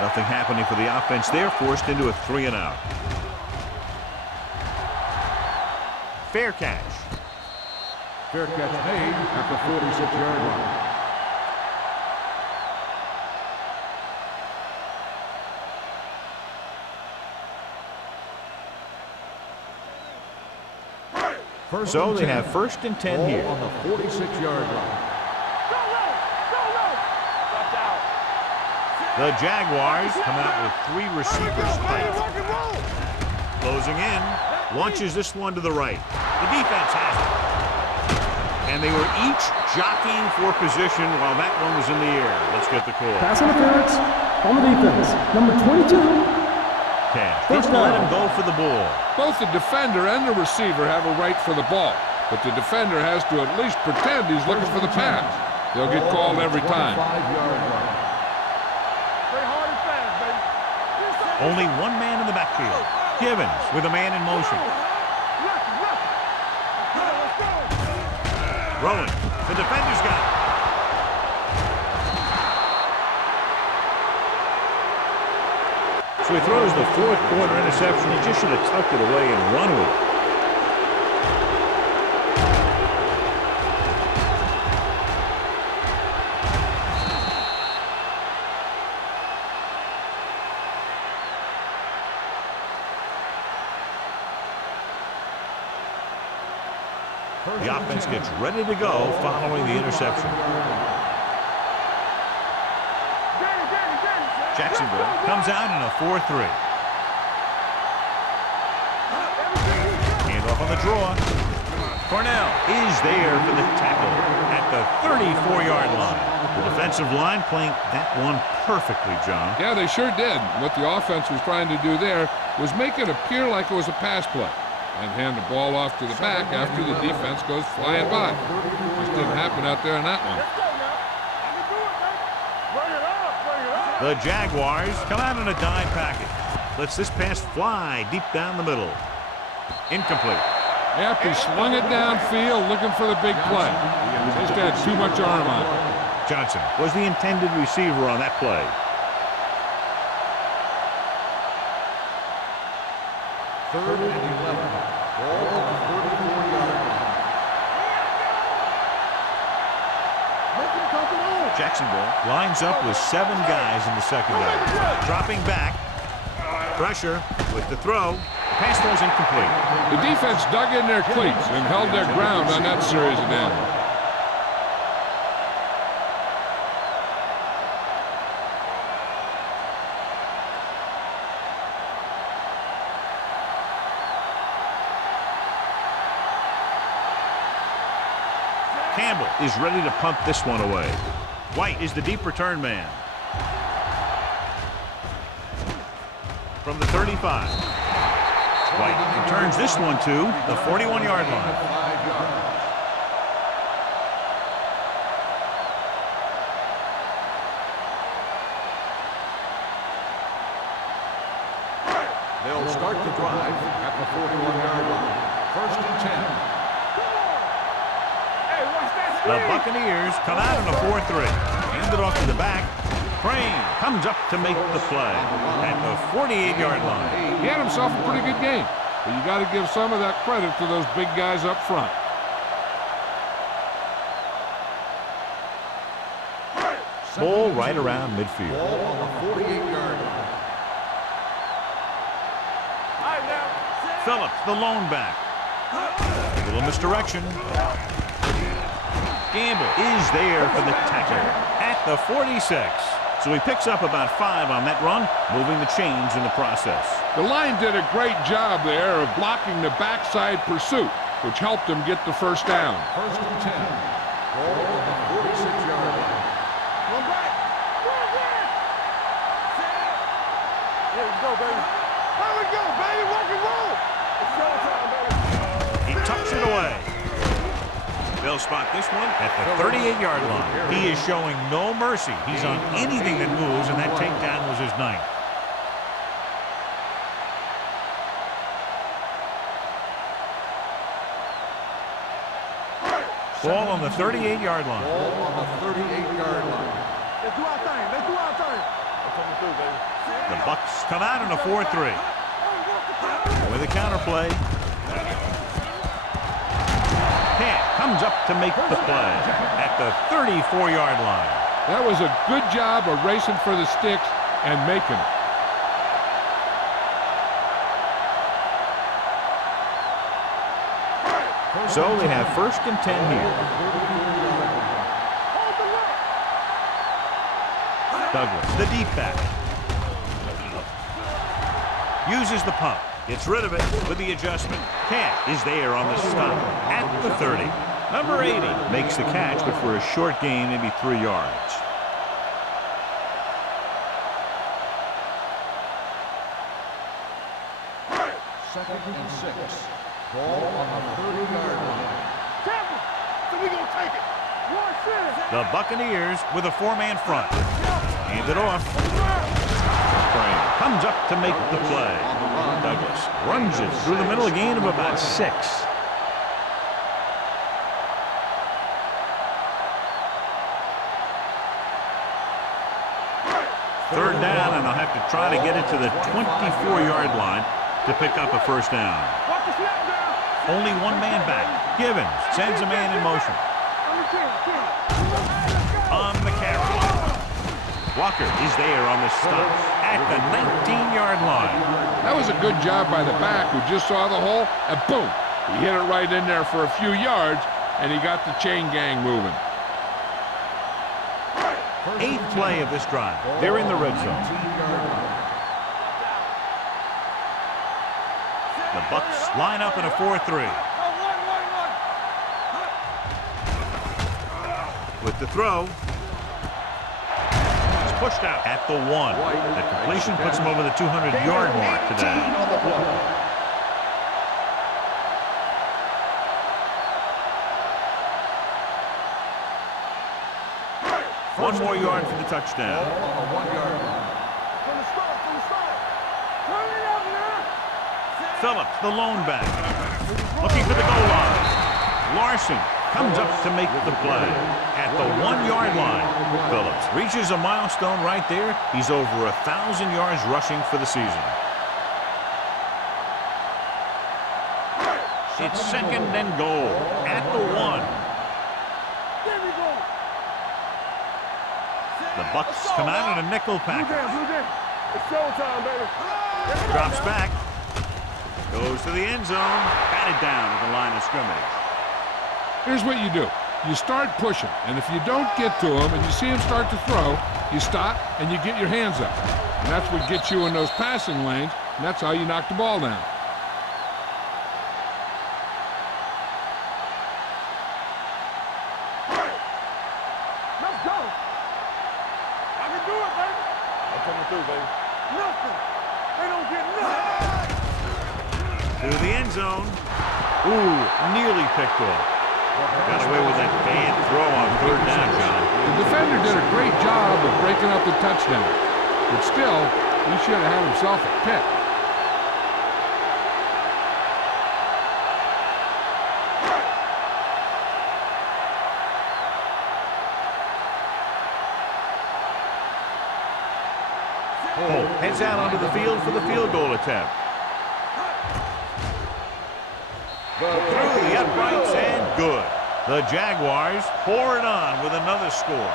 Nothing happening for the offense there, forced into a 3-and-out. Fair catch. Fair catch made at the 46-yard line. So they have first and 10 here. On the 46-yard line. The Jaguars come out with 3 receivers tight. Closing in, launches this one to the right. The defense has it. And they were each jockeying for position while that one was in the air. Let's get the call. Pass interference on the defense. Number 22. Cash didn't let him go for the ball. Both the defender and the receiver have a right for the ball, but the defender has to at least pretend he's looking for the pass. They'll get called every time. Only one man in the backfield. Givens with a man in motion. Rowan, the defender's got it. So he throws the fourth quarter interception. He just should have tucked it away and run with it. The offense gets ready to go following the interception. Jacksonville comes out in a 4-3. on the draw. Cornell is there for the tackle at the 34-yard line. The defensive line playing that one perfectly, John. Yeah, they sure did. What the offense was trying to do there was make it appear like it was a pass play and hand the ball off to the back after the defense goes flying by. Just didn't happen out there on that one. The Jaguars come out in a dime package. Lets this pass fly deep down the middle. Incomplete. Yep, he slung it downfield looking for the big play. Just had too much arm on it. Johnson was the intended receiver on that play. Third and 11. Ball on the 34-yard line. Jacksonville lines up with 7 guys in the secondary. Dropping back. Pressure with the throw. The pass throws incomplete. The defense dug in their cleats and held their ground on that series of downs. Campbell is ready to punt this one away. White is the deep return man. From the 35. White returns this one to the 41-yard line. 5 yards. They'll start the drive at the 41-yard line. First and 10. The Buccaneers come out in a 4-3. Hand it off to the back. Crane comes up to make the play at the 48-yard line. He had himself a pretty good game, but you got to give some of that credit to those big guys up front. Ball right around midfield. Ball on the 48-yard line. Phillips, the lone back. A little misdirection. Gamble is there for the tackle at the 46. So he picks up about 5 on that run, moving the chains in the process. The line did a great job there of blocking the backside pursuit, which helped him get the first down. First and 10. Ball on the 46-yard line. One back. Here we go, baby. Here we go, baby. Rock and roll. It's showtime, baby. He tucks it away. They'll spot this one at the 38-yard line. He is showing no mercy. He's on anything that moves, and that takedown was his 9th. Ball on the 38-yard line. Ball on the 38-yard line. Let's do our thing. Let's do our thing. I'm coming through, baby. The Bucs come out in a 4-3. With a counterplay. Camp comes up to make the play at the 34-yard line. That was a good job of racing for the sticks and making it. So they have first and 10 here. Douglas, the deep back. Uses the pump. Gets rid of it with the adjustment. Camp is there on the stop at the 30. Number 80 makes the catch, but for a short gain, maybe 3 yards. Second and 6. Ball on the 30-yard line. Tampa. So we gonna take it. The Buccaneers with a 4-man front. Hand it off. Crane comes up to make the play. Douglas runs it through the middle, a gain of about 6. Third down, and they'll have to try to get it to the 24-yard line to pick up a first down. Watch the snap down. Only 1 man back. Givens sends a man in motion. On the carry. Walker is there on the stop at the 19-yard line. That was a good job by the back who just saw the hole, and boom, he hit it right in there for a few yards, and he got the chain gang moving. 8th play of this drive. They're in the red zone. The Bucks line up in a 4-3. With the throw. He's pushed out at the 1. The completion puts him over the 200-yard mark today. One more yard for the touchdown. On the 1-yard line. From the start. Turn it out now. Phillips, the lone back. Looking for the goal line. Larson comes up to make the play at the 1-yard line. Phillips reaches a milestone right there. He's over 1,000 yards rushing for the season. It's 2nd and goal at the 1. There we go. The Bucks come out in a nickel package. Blue jam. It's showtime, baby. Drops back. Goes to the end zone. Batted down at the line of scrimmage. Here's what you do. You start pushing, and if you don't get to him and you see him start to throw, you stop and you get your hands up. And that's what gets you in those passing lanes, and that's how you knock the ball down. Let's go. I can do it, baby. I'm coming through, baby. Nothing. They don't get nothing. To the end zone. Ooh, nearly picked off. Got away with that bad throw on 3rd down, John. The defender did a great job of breaking up the touchdown, but still, he should have had himself a pick. Holt heads out onto the field for the field goal attempt. Through the uprights and good. The Jaguars pour it on with another score.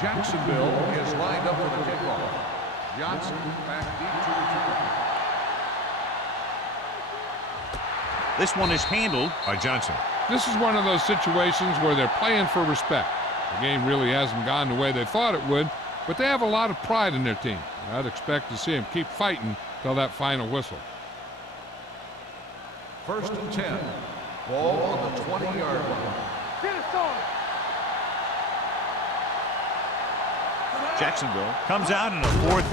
Jacksonville is lined up for the kickoff. Johnson back deep to return. This one is handled by Johnson. This is one of those situations where they're playing for respect. The game really hasn't gone the way they thought it would, but they have a lot of pride in their team. I'd expect to see them keep fighting till that final whistle. 1st and 10. Ball on the 20-yard line. Get it started. Jacksonville comes out in a 4-3. Give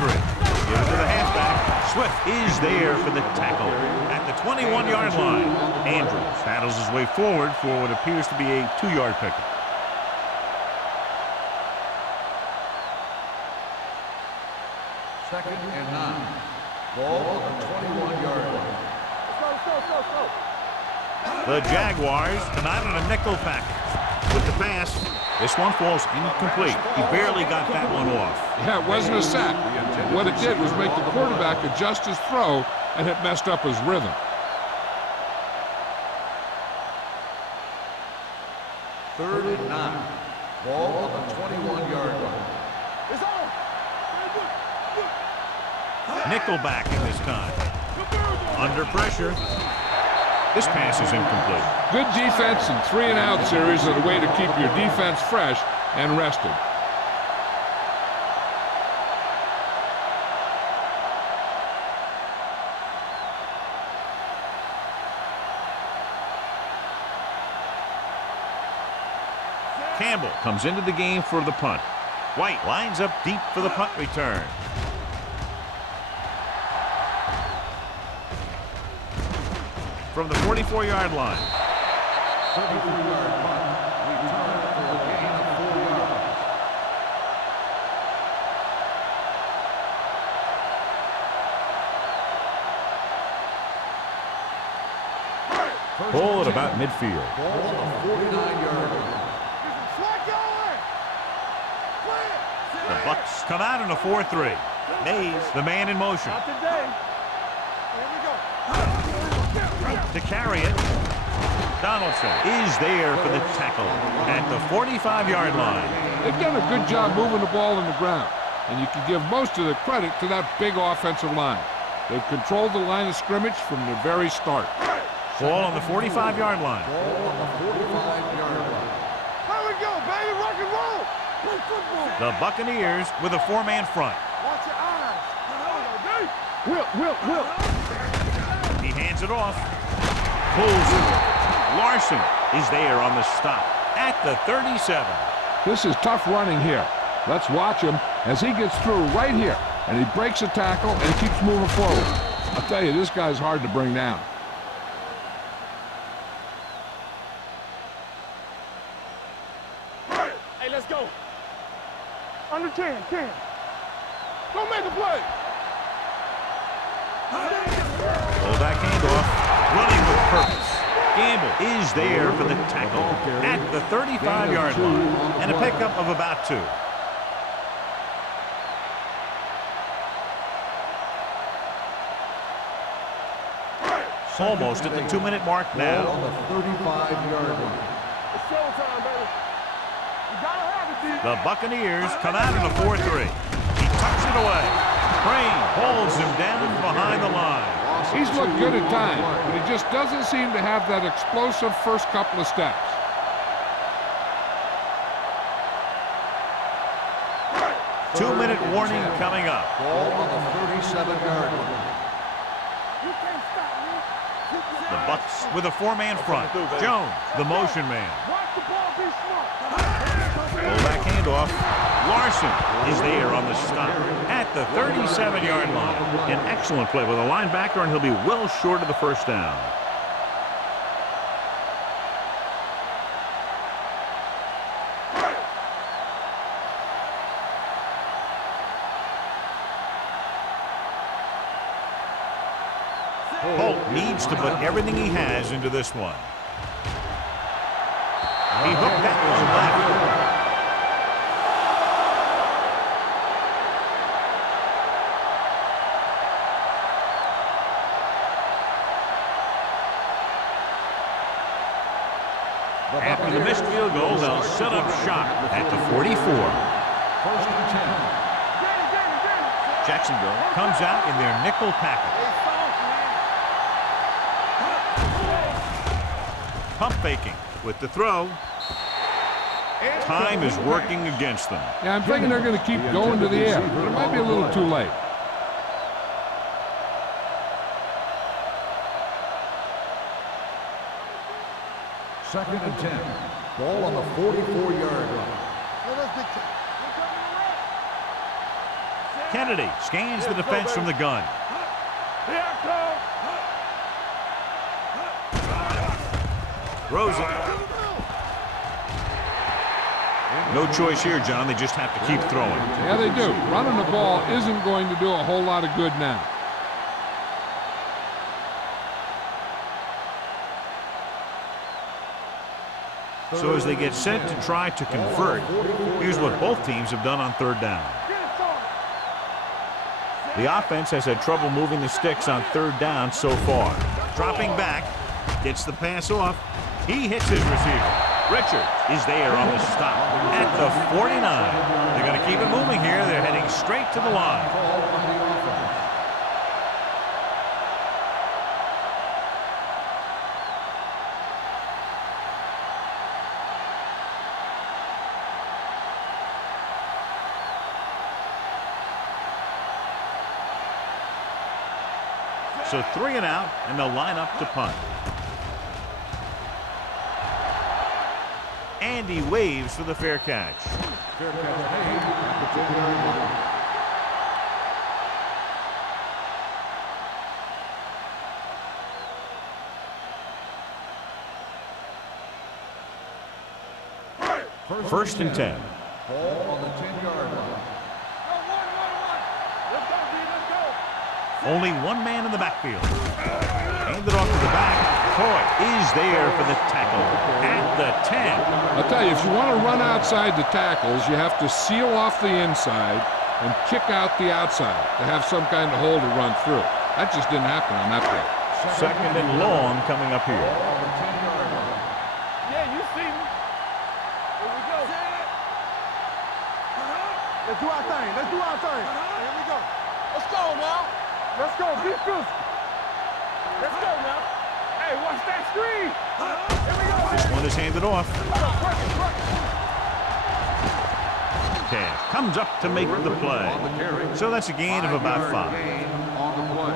it to the halfback. Swift is there for the tackle at the 21-yard line. Andrews battles his way forward for what appears to be a 2-yard pickup. Second and 9. Ball on the 21-yard line. Let's go. The Jaguars tonight on a nickel package. With the pass, this one falls incomplete. He barely got that one off. Yeah, it wasn't a sack. What it did was make the quarterback adjust his throw, and it messed up his rhythm. Third and 9. Ball on the 21-yard line. It's on. Nickelback in this time. Under pressure. This pass is incomplete. Good defense and 3-and-out series are the way to keep your defense fresh and rested. Campbell comes into the game for the punt. White lines up deep for the punt return. From the 44-yard line. 33-yard punt. Return for a gain of 4 yards. Ball at about midfield. Ball on the 49-yard line. The Bucks come out in a 4-3. Mays, the man in motion. Not today. Here we go. To carry it. Donaldson is there for the tackle at the 45-yard line. They've done a good job moving the ball on the ground, and you can give most of the credit to that big offensive line. They've controlled the line of scrimmage from the very start. Ball on the 45-yard line. Ball on the 45-yard line. Here we go, baby. Rock and roll. Play football. The Buccaneers with a 4-man front. Watch your eyes. Will. He hands it off. Pulls it. Larson is there on the stop at the 37. This is tough running here. Let's watch him as he gets through right here, and he breaks a tackle and keeps moving forward. I'll tell you, this guy's hard to bring down. Hey, let's go. Under 10. Go make a play. Fullback handoff. Running with purpose. Gamble is there for the tackle at the 35-yard line. And a pickup of about 2. Almost at the 2-minute mark now. Ball on the 35-yard line. It's showtime, baby. You gotta have it, D. The Buccaneers come out in a 4-3. He tucks it away. Crane holds him down behind the line. He's looked good at times, but he just doesn't seem to have that explosive first couple of steps. Two-minute warning coming up. Ball on the 37-yard line. You can't stop me. The Bucs with a 4-man front. Jones, the motion man. Watch the ball be smart. Fullback handoff. Larson is there on the stop at the 37-yard line. An excellent play with a linebacker, and he'll be well short of the first down. Holt needs to put everything he has into this one. He hooked that one left. After the missed field goal, they'll set up shop at the 44. First and 10. Jacksonville comes out in their nickel package. Pump faking with the throw. Time is working against them. Yeah, I'm thinking they're going to keep going to the air, but it might be a little too late. Second and 10. Ball on the 44-yard line. Kennedy scans the defense from the gun. Here I come. Throws it. No choice here, John. They just have to keep throwing. Yeah, they do. Running the ball isn't going to do a whole lot of good now. So as they get set to try to convert, here's what both teams have done on third down. The offense has had trouble moving the sticks on third down so far. Dropping back, gets the pass off. He hits his receiver. Richard is there on the stop at the 49. They're going to keep it moving here. They're heading straight to the line. So 3 and out, and they'll line up to punt. Andy waves for the fair catch. Fair catch made at the 10-yard line. First and 10. Ball on the 10-yard line. Only one man in the backfield. Handed off to the back. Coy is there for the tackle at the 10. I'll tell you, if you want to run outside the tackles, you have to seal off the inside and kick out the outside to have some kind of hole to run through. That just didn't happen on that play. Second and long coming up here. Ball on the 10-yard line. Here we go. Let's do our thing. Let's do our thing. Here we go. Let's go now. Let's go. Be fierce. Let's go now. Hey, watch that screen. Here we go. This one is handed off. Cash comes up to make the play. So that's a gain of about 5. Gain on the play.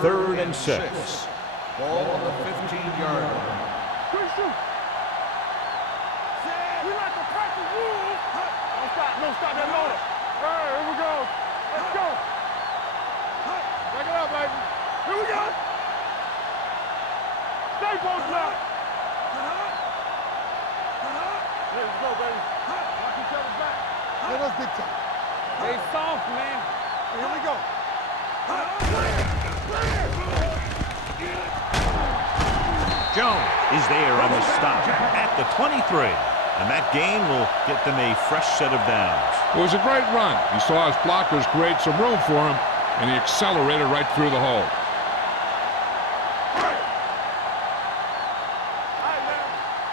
Third and 6. Ball on the 15-yard line. Quick shoot. We like to practice rules. Don't stop. Don't stop that motor. All right, here we go. Let's go. Back it up, baby. Here we go. Stay posted up. Let's go, baby. Watch each other's back. Let us big time. Stay soft, man. Here we go. Jones is there on the stop at the 23. And that gain will get them a fresh set of downs. It was a great run. He saw his blockers create some room for him, and he accelerated right through the hole. All right, man.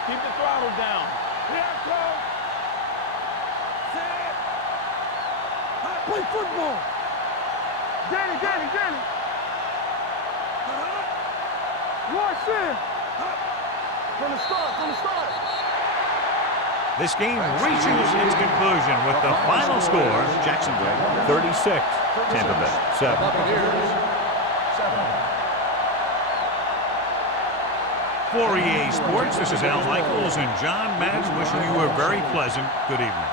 Keep the throttle down. Here I come. Set. Play football. Danny. Watch in. From the start. This game reaches its conclusion with the final score, Jacksonville 36, Tampa Bay 7. Buccaneers 7. For EA Sports, this is Al Michaels and John Maddox wishing you a very pleasant good evening.